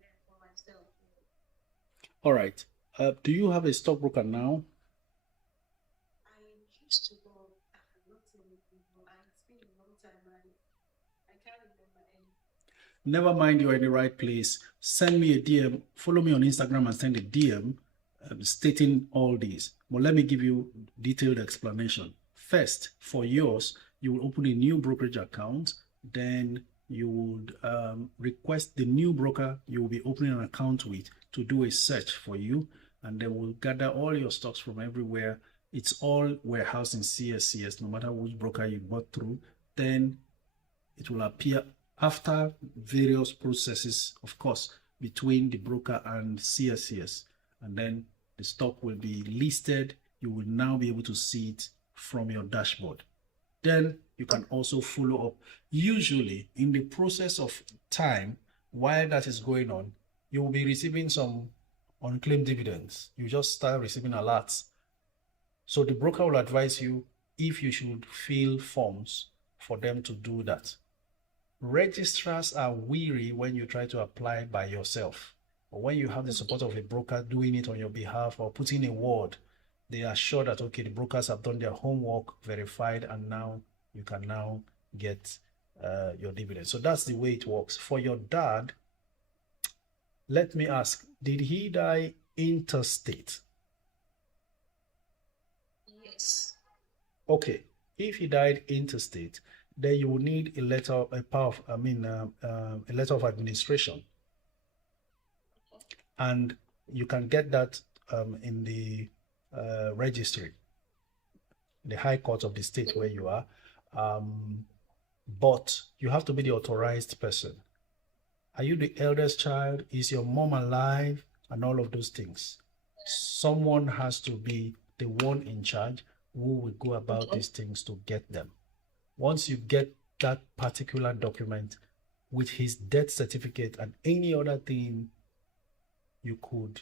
Yeah, for myself. All right. Do you have a stockbroker now? I used to go, not anymore. It's been a long time. I can't remember any. Never mind, you're in the right place. Send me a DM. Follow me on Instagram and send a DM stating all this. But let me give you detailed explanation. First, for yours, you will open a new brokerage account. Then you would request the new broker you will be opening an account with to do a search for you. and they will gather all your stocks from everywhere. It's all warehoused in CSCS, no matter which broker you bought through. Then it will appear after various processes, of course, between the broker and CSCS. And then the stock will be listed. You will now be able to see it from your dashboard. Then you can also follow up. Usually, in the process of time, while that is going on, you will be receiving some unclaimed dividends. You just start receiving alerts. So the broker will advise you if you should fill forms for them to do that. Registrars are weary when you try to apply by yourself. But when you have the support of a broker doing it on your behalf or putting a word, they are sure that, okay, the brokers have done their homework, verified, and now you can now get your dividend. So that's the way it works. For your dad, let me ask, did he die interstate? Yes. Okay, if he died interstate, then you will need a letter, a letter of administration, and you can get that in the registry, the High Court of the state where you are. But you have to be the authorized person. Are you the eldest child? Is your mom alive? And all of those things. Someone has to be the one in charge who will go about these things to get them. Once you get that particular document with his death certificate and any other thing, you could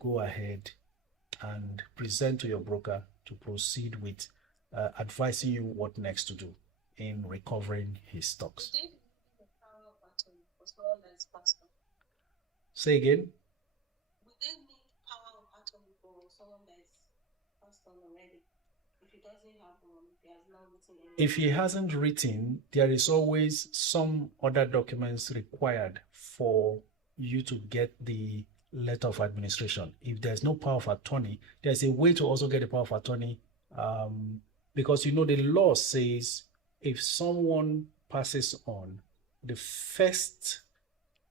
go ahead and present to your broker to proceed with advising you what next to do in recovering his stocks. Say again. Would they need power of attorney for someone that is passed on already? If he doesn't have one, he has not written anything. If he hasn't written, there is always some other documents required for you to get the letter of administration. If there's no power of attorney, there's a way to also get a power of attorney, because the law says if someone passes on, the first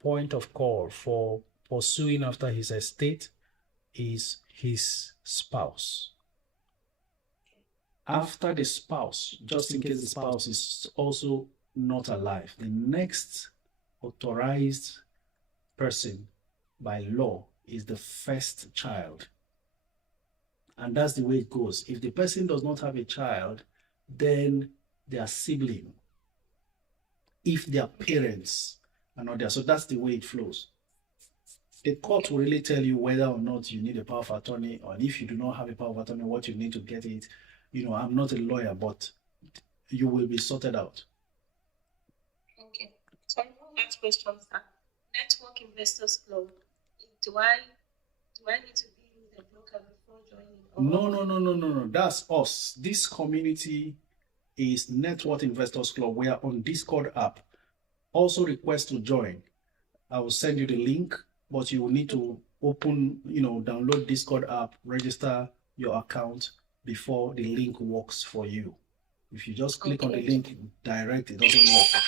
point of call for pursuing after his estate is his spouse. After the spouse, just in case the spouse is also not alive, the next authorized person by law is the first child. And that's the way it goes. If the person does not have a child, then their sibling. If their parents are not there. So that's the way it flows. The court will really tell you whether or not you need a power of attorney, or if you do not have a power of attorney, what you need to get it. I'm not a lawyer, but you will be sorted out. Okay. So one last question, sir. Network Investors Club. Do I need to be with a broker before joining? No. That's us. This community is Network Investors Club. We are on Discord app. Also request to join. I will send you the link, but you will need to download Discord app, register your account before the link works for you. If you just click on the link direct, it doesn't work.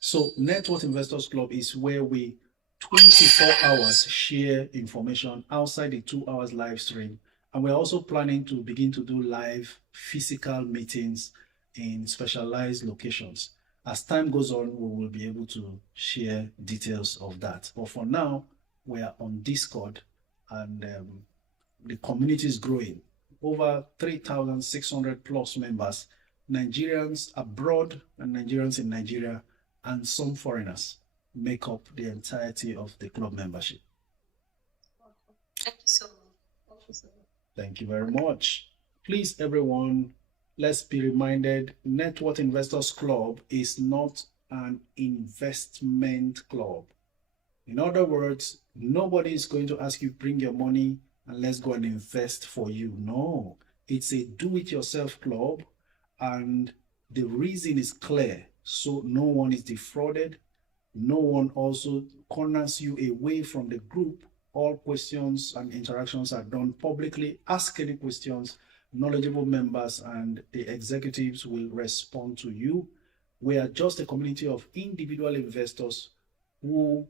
So Network Investors Club is where we 24 hours share information outside the 2 hours live stream. And we're also planning to begin to do live physical meetings in specialized locations. As time goes on, we will be able to share details of that. But for now, we are on Discord, and the community is growing. Over 3,600 plus members, Nigerians abroad and Nigerians in Nigeria, and some foreigners make up the entirety of the club membership. Thank you so much. Thank you very much. Please, everyone, let's be reminded, Network Investors Club is not an investment club. In other words, nobody is going to ask you, bring your money and let's go and invest for you. No, it's a do-it-yourself club, and the reason is clear. So no one is defrauded. No one also corners you away from the group. All questions and interactions are done publicly. Ask any questions. Knowledgeable members and the executives will respond to you. We are just a community of individual investors who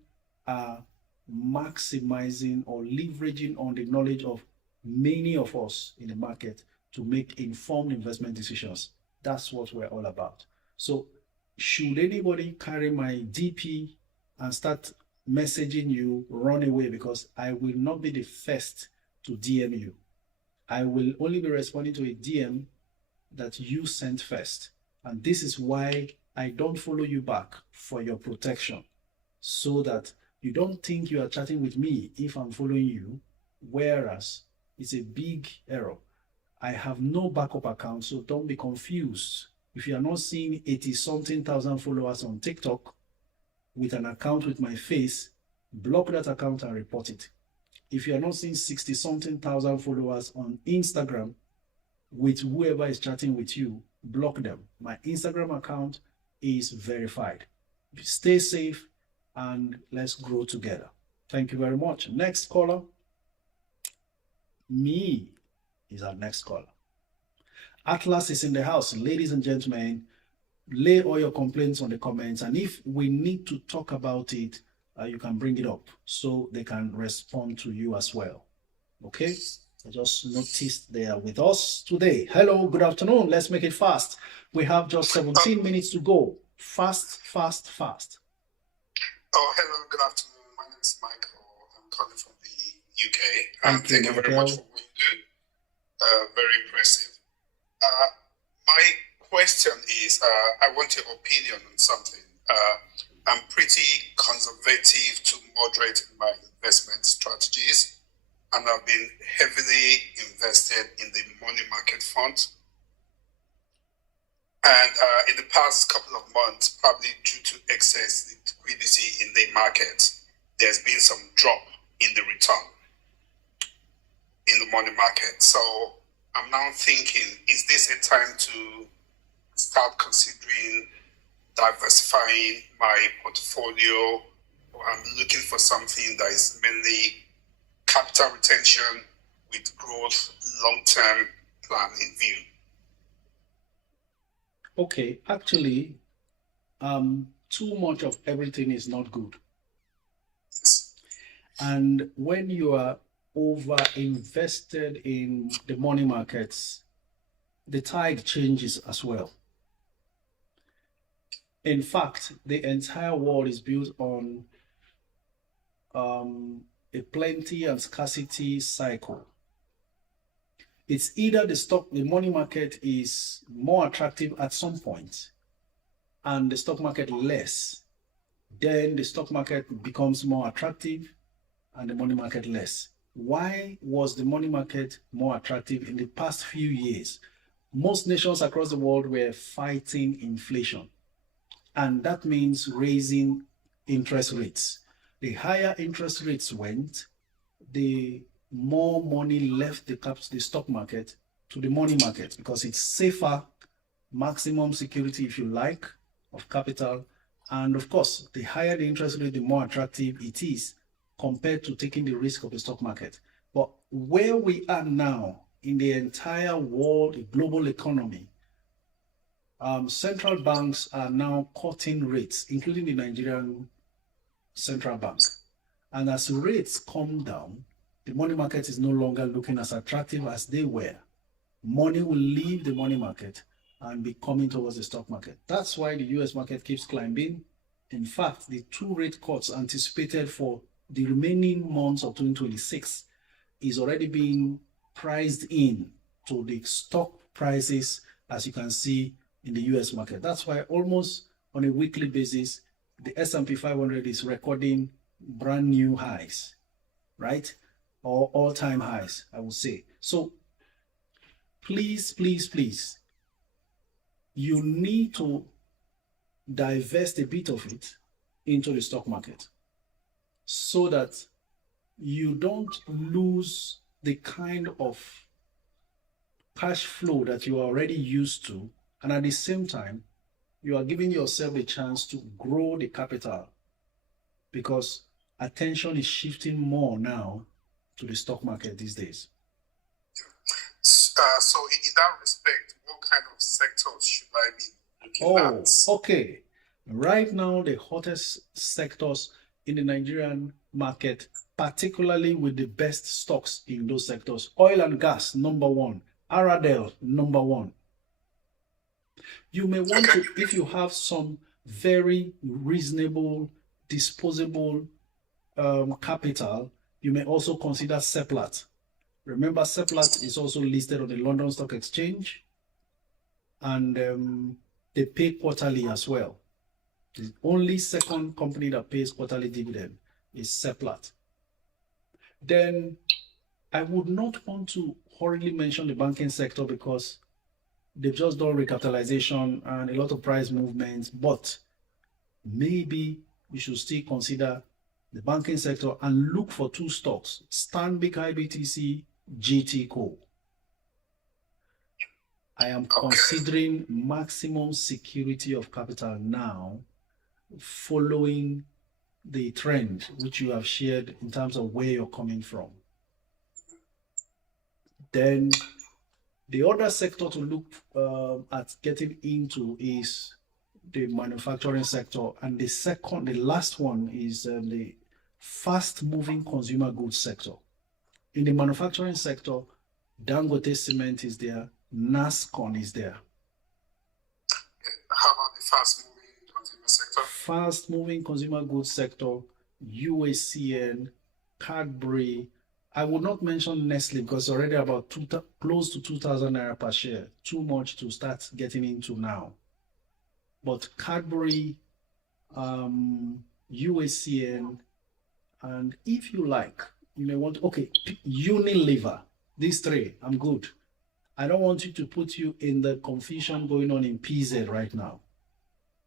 are maximizing or leveraging on the knowledge of many of us in the market to make informed investment decisions. That's what we're all about. So should anybody carry my DP and start messaging you, run away, because I will not be the first to DM you. I will only be responding to a DM that you sent first. And this is why I don't follow you back, for your protection, so that you don't think you are chatting with me if I'm following you, whereas it's a big error. I have no backup account, so don't be confused. If you are not seeing 80-something thousand followers on TikTok with an account with my face, block that account and report it. If you are not seeing 60-something thousand followers on Instagram with whoever is chatting with you, block them. My Instagram account is verified. Stay safe and let's grow together. Thank you very much. Next caller. Me is our next caller. Atlas is in the house. Ladies and gentlemen, lay all your complaints on the comments, and if we need to talk about it, you can bring it up so they can respond to you as well. Okay? I just noticed they are with us today. Hello, good afternoon. Let's make it fast. We have just 17 minutes to go. Fast, fast, fast. Oh, hello, good afternoon. My name is Michael. I'm calling from the UK. Thank you very much for what you do. Very impressive. My question is, I want your opinion on something. I'm pretty conservative to moderate in my investment strategies, and I've been heavily invested in the money market fund. And in the past couple of months, probably due to excess liquidity in the market, there's been some drop in the return in the money market. So I'm now thinking, is this a time to start considering diversifying my portfolio? Or I'm looking for something that is mainly capital retention with growth, long-term plan in view. Okay, actually, too much of everything is not good. Yes. And when you are over invested in the money markets, the tide changes as well. In fact, the entire world is built on a plenty and scarcity cycle. It's either the money market is more attractive at some point and the stock market less. Then the stock market becomes more attractive and the money market less. Why was the money market more attractive in the past few years? Most nations across the world were fighting inflation, and that means raising interest rates. The higher interest rates went, the more money left the stock market to the money market, because it's safer, maximum security, if you like, of capital. And of course, the higher the interest rate, the more attractive it is compared to taking the risk of the stock market. But where we are now in the entire world, the global economy, central banks are now cutting rates, including the Nigerian central bank. And as rates come down, the money market is no longer looking as attractive as they were. Money will leave the money market and be coming towards the stock market. That's why the US market keeps climbing. In fact, the 2 rate cuts anticipated for the remaining months of 2026 is already being priced in to the stock prices, as you can see in the US market. That's why almost on a weekly basis, the S&P 500 is recording brand new highs, right? Or all-time highs, I would say. So please, please, please, you need to divest a bit of it into the stock market so that you don't lose the kind of cash flow that you are already used to, and at the same time, you are giving yourself a chance to grow the capital, because attention is shifting more now to the stock market these days. So in that respect, what kind of sectors should I be looking at? Okay. Right now, the hottest sectors in the Nigerian market particularly with the best stocks in those sectors. Oil and gas, number one. Aradel, number one. You may want to, if you have some very reasonable, disposable capital, you may also consider Seplat. Remember, Seplat is also listed on the London Stock Exchange, and they pay quarterly as well. The only second company that pays quarterly dividend is Seplat. Then I would not want to hurriedly mention the banking sector because they've just done recapitalization and a lot of price movements, but maybe you should still consider the banking sector and look for two stocks, Stanbic IBTC, GTCO. I am considering maximum security of capital now, following the trend which you have shared in terms of where you're coming from. Then the other sector to look at getting into is the manufacturing sector, and the last one is the fast-moving consumer goods sector. In the manufacturing sector, Dangote Cement is there, NASCON is there. How about the fast-moving consumer sector? Fast-moving consumer goods sector, UACN, Cadbury. I would not mention Nestle because it's already about close to 2,000 naira per share. Too much to start getting into now. But Cadbury, UACN, and if you like, you may want, okay, Unilever. These three, I'm good. I don't want you to put you in the confusion going on in PZ right now.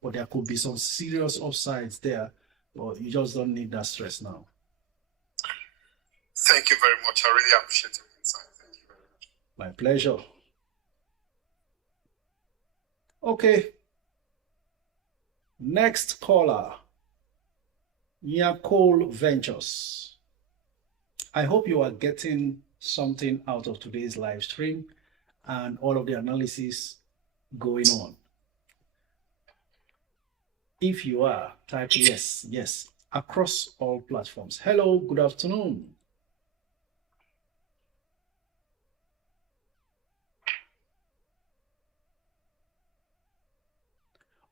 But there could be some serious upsides there, but you just don't need that stress now. Thank you very much. I really appreciate your insight. Thank you very much. My pleasure. Okay. Next caller, Nyakol Ventures. I hope you are getting something out of today's live stream and all of the analysis going on. If you are, type yes, yes, across all platforms. Hello, good afternoon.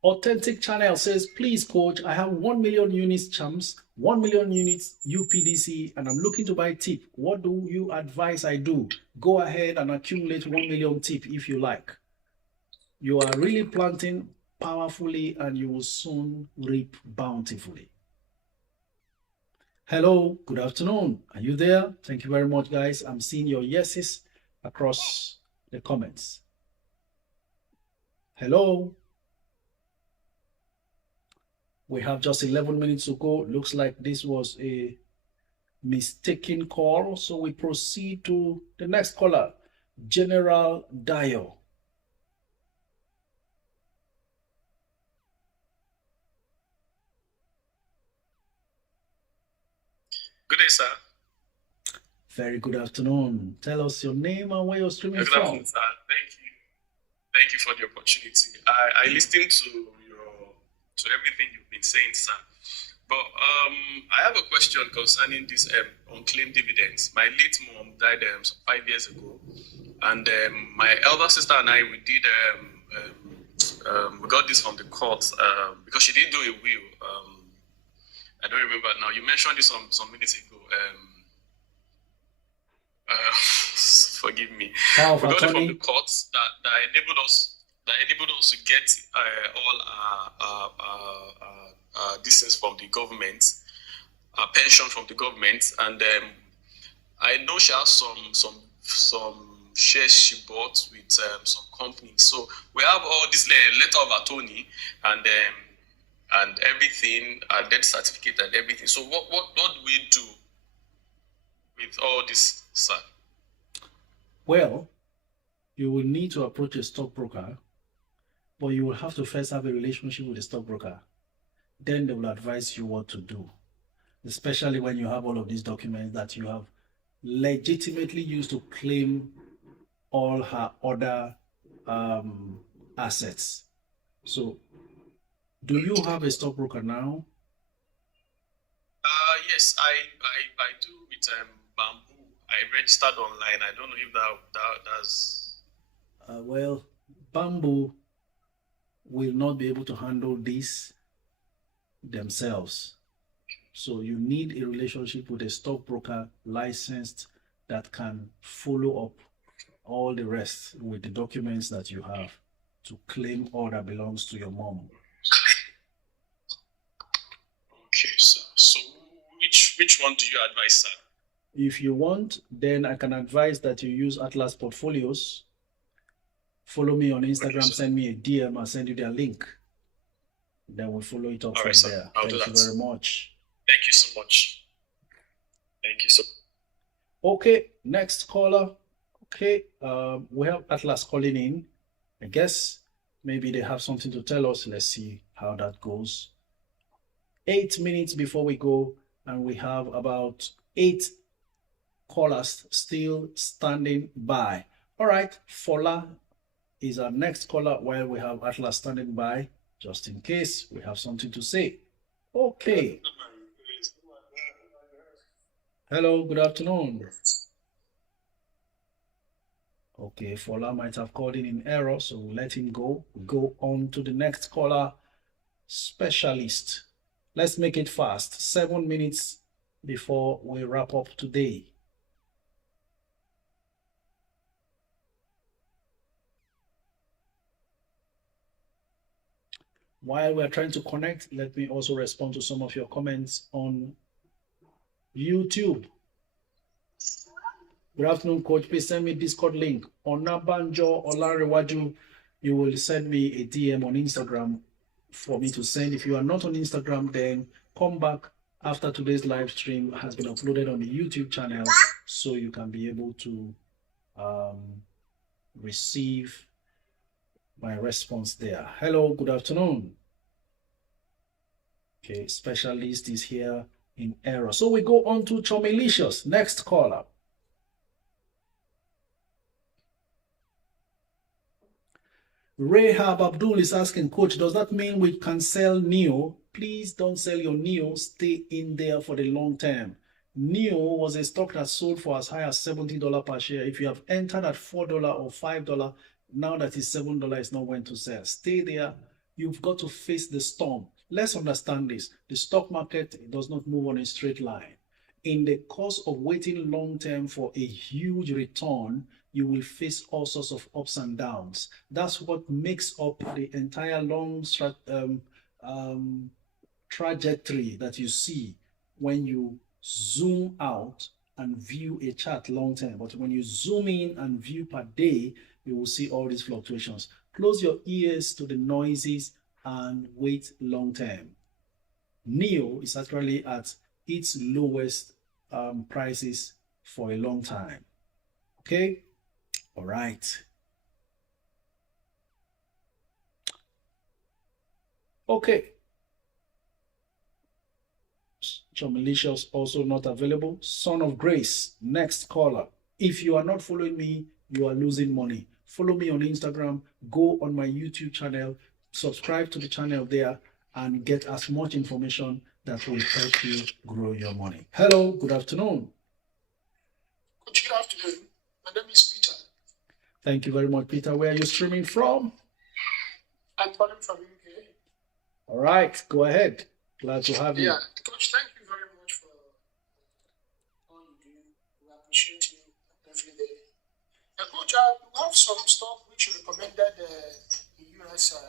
Authentic Channel says, please, coach, I have 1 million units CHAMS, 1 million units UPDC, and I'm looking to buy TIP. What do you advise I do? Go ahead and accumulate 1 million TIP if you like. You are really planting powerfully and you will soon reap bountifully. Hello, good afternoon. Are you there? Thank you very much, guys. I'm seeing your yeses across the comments. Hello. We have just 11 minutes to go. Looks like this was a mistaken call. So we proceed to the next caller, General Dio. Good day, sir. Very good afternoon. Tell us your name and where you're streaming Good from. afternoon, sir. Thank you. Thank you for the opportunity. I listened to everything you've been saying, sir. But I have a question concerning this unclaimed dividends. My late mom died some 5 years ago, and my elder sister and I, we did we got this from the court because she didn't do a will. I don't remember now. You mentioned this some minutes ago. Forgive me. We got it from the courts that enabled us to get all our distance from the government, our pension from the government, and I know she has some shares she bought with some companies. So we have all this letter of attorney and everything, a death certificate and everything. So what do we do with all this, sir? Well, you will need to approach a stockbroker, but you will have to first have a relationship with the stockbroker. Then they will advise you what to do, especially when you have all of these documents that you have legitimately used to claim all her other assets. So, do you have a stockbroker now? Yes, I do with bamboo. I registered online. I don't know if that's. Well, bamboo will not be able to handle this themselves. So you need a relationship with a stockbroker licensed that can follow up all the rest with the documents that you have to claim all that belongs to your mom. Okay, sir. So which one do you advise, sir? If you want, then I can advise that you use Atlas Portfolios. Follow me on Instagram, send me a DM, I'll send you their link. Then we'll follow it up from there. Thank you very much. Thank you so much. Thank you so much. Okay, next caller. Okay, we have Atlas calling in. I guess maybe they have something to tell us. Let's see how that goes. 8 minutes before we go, and we have about 8 callers still standing by. All right, Fola is our next caller while we have Atlas standing by, just in case we have something to say. Okay. Hello, good afternoon. Okay, Fola might have called in error, so we'll let him go. We'll go on to the next caller, Specialist. Let's make it fast. 7 minutes before we wrap up today. While we're trying to connect, let me also respond to some of your comments on YouTube. Good afternoon, Coach. Please send me Discord link. Onabanjo Olarewaju, you will send me a DM on Instagram for me to send. If you are not on Instagram, then come back after today's live stream has been uploaded on the YouTube channel, so you can be able to receive my response there. Hello, good afternoon. Okay, Specialist is here in error. So we go on to Chomelicious. Next caller. Rahab Abdul is asking, Coach, does that mean we can sell NEO? Please don't sell your NEO. Stay in there for the long term. NEO was a stock that sold for as high as $70 per share. If you have entered at $4 or $5, now that is $7, it's not when to sell. Stay there. You've got to face the storm. Let's understand this. The stock market does not move on a straight line. In the course of waiting long term for a huge return, you will face all sorts of ups and downs. That's what makes up the entire long trajectory that you see when you zoom out and view a chart long term. But when you zoom in and view per day, you will see all these fluctuations. Close your ears to the noises and wait long term. NEO is actually at its lowest prices for a long time. Okay? All right. Okay. Chomelicious also not available. Son of Grace, next caller. If you are not following me, you are losing money. Follow me on Instagram, go on my YouTube channel, subscribe to the channel there, and get as much information that will help you grow your money. Hello, good afternoon. Good afternoon. My name is Peter. Thank you very much, Peter. Where are you streaming from? I'm calling from UK. All right, go ahead. Glad to have you. Yeah, Coach, thank you very much for all you do. We appreciate you every day. Coach, we have some stuff which you recommended in US.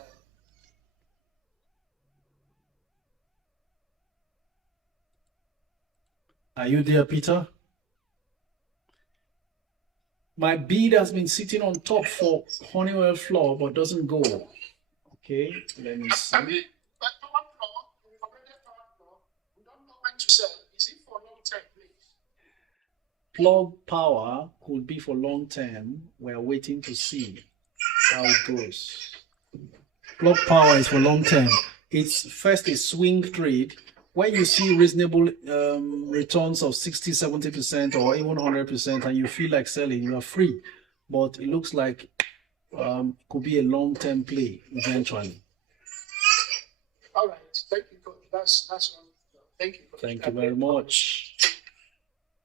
Are you there, Peter? My bid has been sitting on top for Honeywell floor, but doesn't go. Okay, let me see. I mean, but power floor, you recommended power floor. We don't know when to sell. Is it for long term, please? Plug power could be for long term. We're waiting to see how it goes. Plug power is for long term. It's first a swing trade. When you see reasonable returns of 60, 70% or even 100% and you feel like selling, you are free. But it looks like it could be a long-term play eventually. All right. Thank you, Coach. That's all. Thank you. Thank you very much.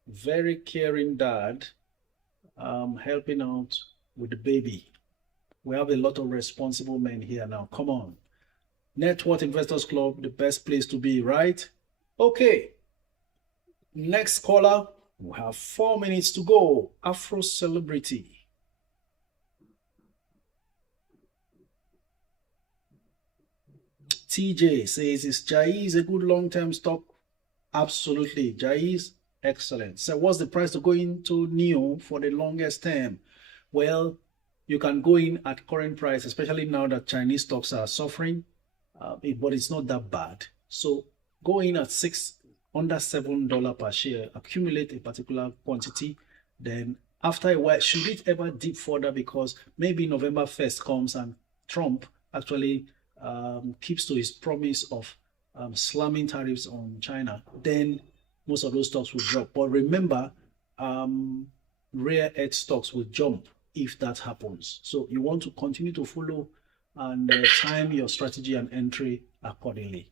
Very caring dad, helping out with the baby. We have a lot of responsible men here now. Come on. Net Worth Investors Club, the best place to be, right? Okay. Next caller. We have 4 minutes to go. Afro Celebrity. TJ says, is Jaiz a good long-term stock? Absolutely. Jaiz, excellent. So what's the price to go into NEO for the longest term? Well, you can go in at current price, especially now that Chinese stocks are suffering, but it's not that bad. So go in at under $7 per share, accumulate a particular quantity. Then after a while, should it ever dip further, because maybe November 1st comes and Trump actually keeps to his promise of slamming tariffs on China, then most of those stocks will drop. But remember, rare earth stocks will jump if that happens. So you want to continue to follow and time your strategy and entry accordingly.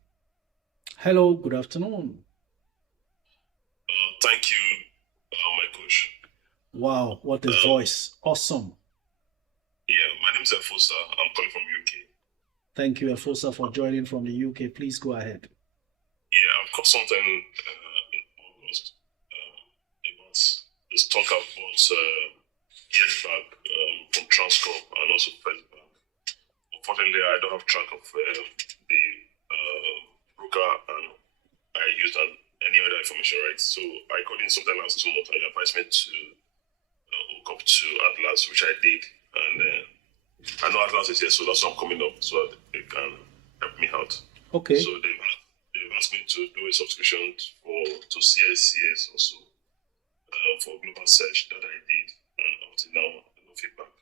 Hello, good afternoon. Thank you, my coach. Wow, what a voice. Awesome. Yeah, my name is Efosa. I'm calling from UK. Thank you, Efosa, for joining from the UK. Please go ahead. Yeah, I've got something in August about the stock I bought years back from Transcorp and also First Bank. Unfortunately, I don't have track of the broker, and I used any other information, right? So I called in something last 2 months, and you advised me to hook up to Atlas, which I did. And I know Atlas is here, so that's why I'm coming up, so that they can help me out. Okay. So they've asked me to do a subscription to CSCS also for global search that I did, and up to now, no feedback.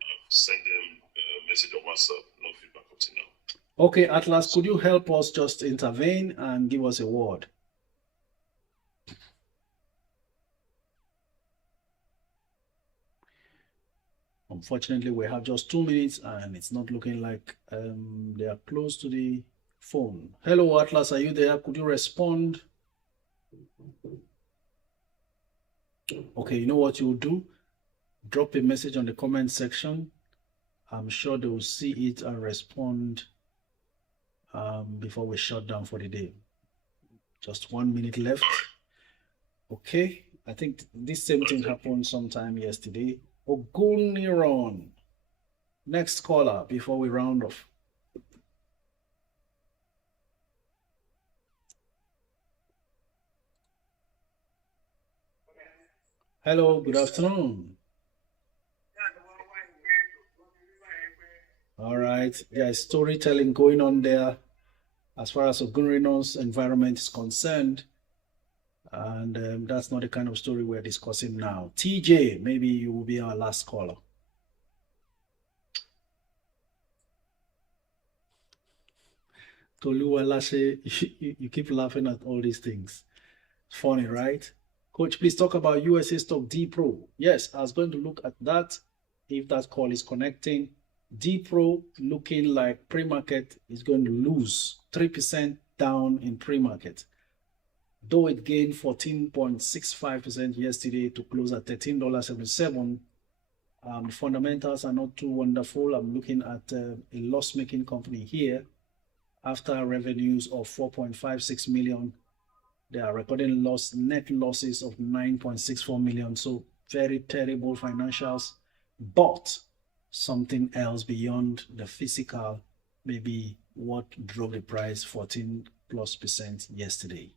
I've sent them a message on WhatsApp, no feedback up to now. Okay, Atlas, could you help us just intervene and give us a word? Unfortunately, we have just 2 minutes and it's not looking like they are close to the phone. Hello, Atlas, are you there? Could you respond? Okay, you know what you'll do? Drop a message on the comment section. I'm sure they will see it and respond before we shut down for the day. Just 1 minute left. Okay, I think this same thing happened sometime yesterday. Oguniron. Next caller before we round off. Hello, good afternoon. All right, there's storytelling going on there as far as Oguniron's environment is concerned. And that's not the kind of story we're discussing now. TJ, maybe you will be our last caller. Tolu Alashe, you keep laughing at all these things. It's funny, right? Coach, please talk about USA stock D-Pro. Yes, I was going to look at that if that call is connecting. D-Pro looking like pre-market is going to lose 3% down in pre-market. Though it gained 14.65% yesterday to close at $13.77, the fundamentals are not too wonderful. I'm looking at a loss-making company here. After revenues of 4.56 million, they are recording net losses of 9.64 million. So very terrible financials, but something else beyond the physical, maybe what drove the price 14+% yesterday.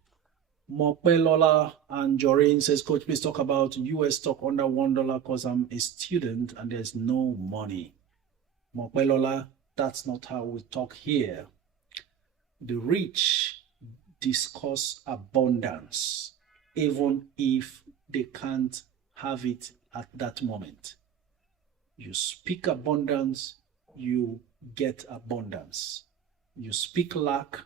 Mokpelola and Jorin says, Coach, please talk about US stock under $1 because I'm a student and there's no money. Mokpelola, that's not how we talk here. The rich discuss abundance, even if they can't have it at that moment. You speak abundance, you get abundance. You speak lack,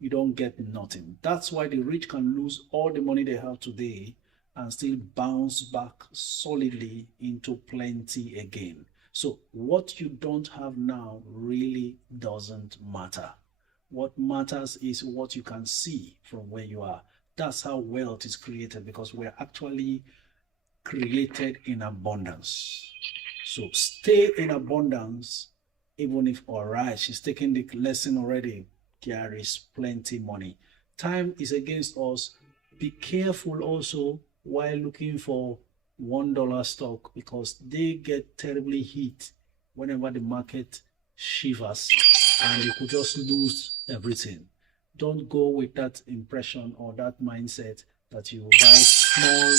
you don't get nothing. That's why the rich can lose all the money they have today and still bounce back solidly into plenty again. So what you don't have now really doesn't matter. What matters is what you can see from where you are. That's how wealth is created, because we're actually created in abundance. So stay in abundance, even if, all right, she's taking the lesson already. There is plenty money. Time is against us. Be careful also while looking for $1 stock, because they get terribly hit whenever the market shivers and you could just lose everything. Don't go with that impression or that mindset that you will buy small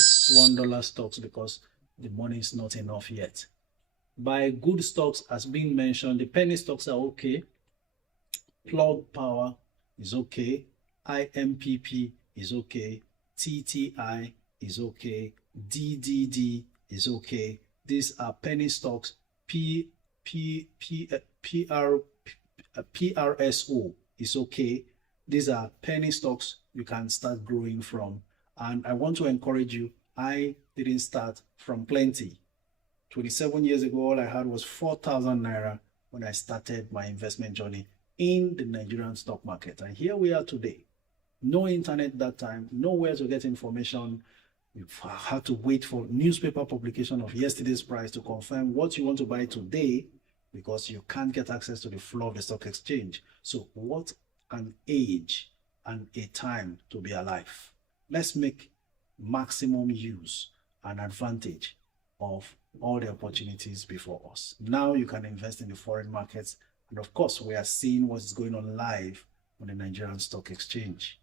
$1 stocks because the money is not enough yet. Buy good stocks, as being mentioned. The penny stocks are okay. Plug Power is okay. IMPP is okay. TTI is okay. DDD is okay. These are penny stocks. PRSO is okay. These are penny stocks you can start growing from. And I want to encourage you, I didn't start from plenty. 27 years ago, all I had was 4,000 Naira when I started my investment journey in the Nigerian stock market. And here we are today. No internet that time, nowhere to get information. You've had to wait for newspaper publication of yesterday's price to confirm what you want to buy today, because you can't get access to the floor of the stock exchange. So what an age and a time to be alive. Let's make maximum use and advantage of all the opportunities before us. Now you can invest in the foreign markets. And of course, we are seeing what's going on live on the Nigerian Stock Exchange.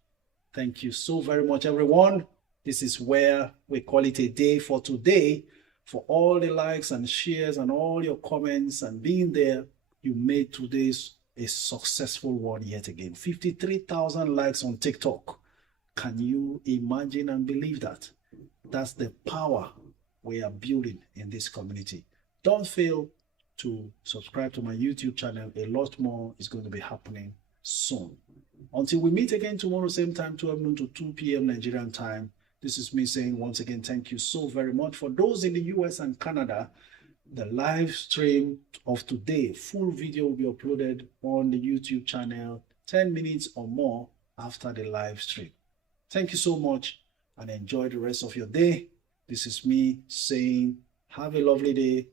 Thank you so very much, everyone. This is where we call it a day for today. For all the likes and shares and all your comments and being there, you made today's a successful one yet again. 53,000 likes on TikTok. Can you imagine and believe that? That's the power we are building in this community. Don't fail to subscribe to my YouTube channel. A lot more is going to be happening soon. Until we meet again tomorrow, same time, 12 noon to 2 p.m. Nigerian time. This is me saying once again, thank you so very much. For those in the US and Canada, the live stream of today, full video will be uploaded on the YouTube channel 10 minutes or more after the live stream. Thank you so much and enjoy the rest of your day. This is me saying, have a lovely day.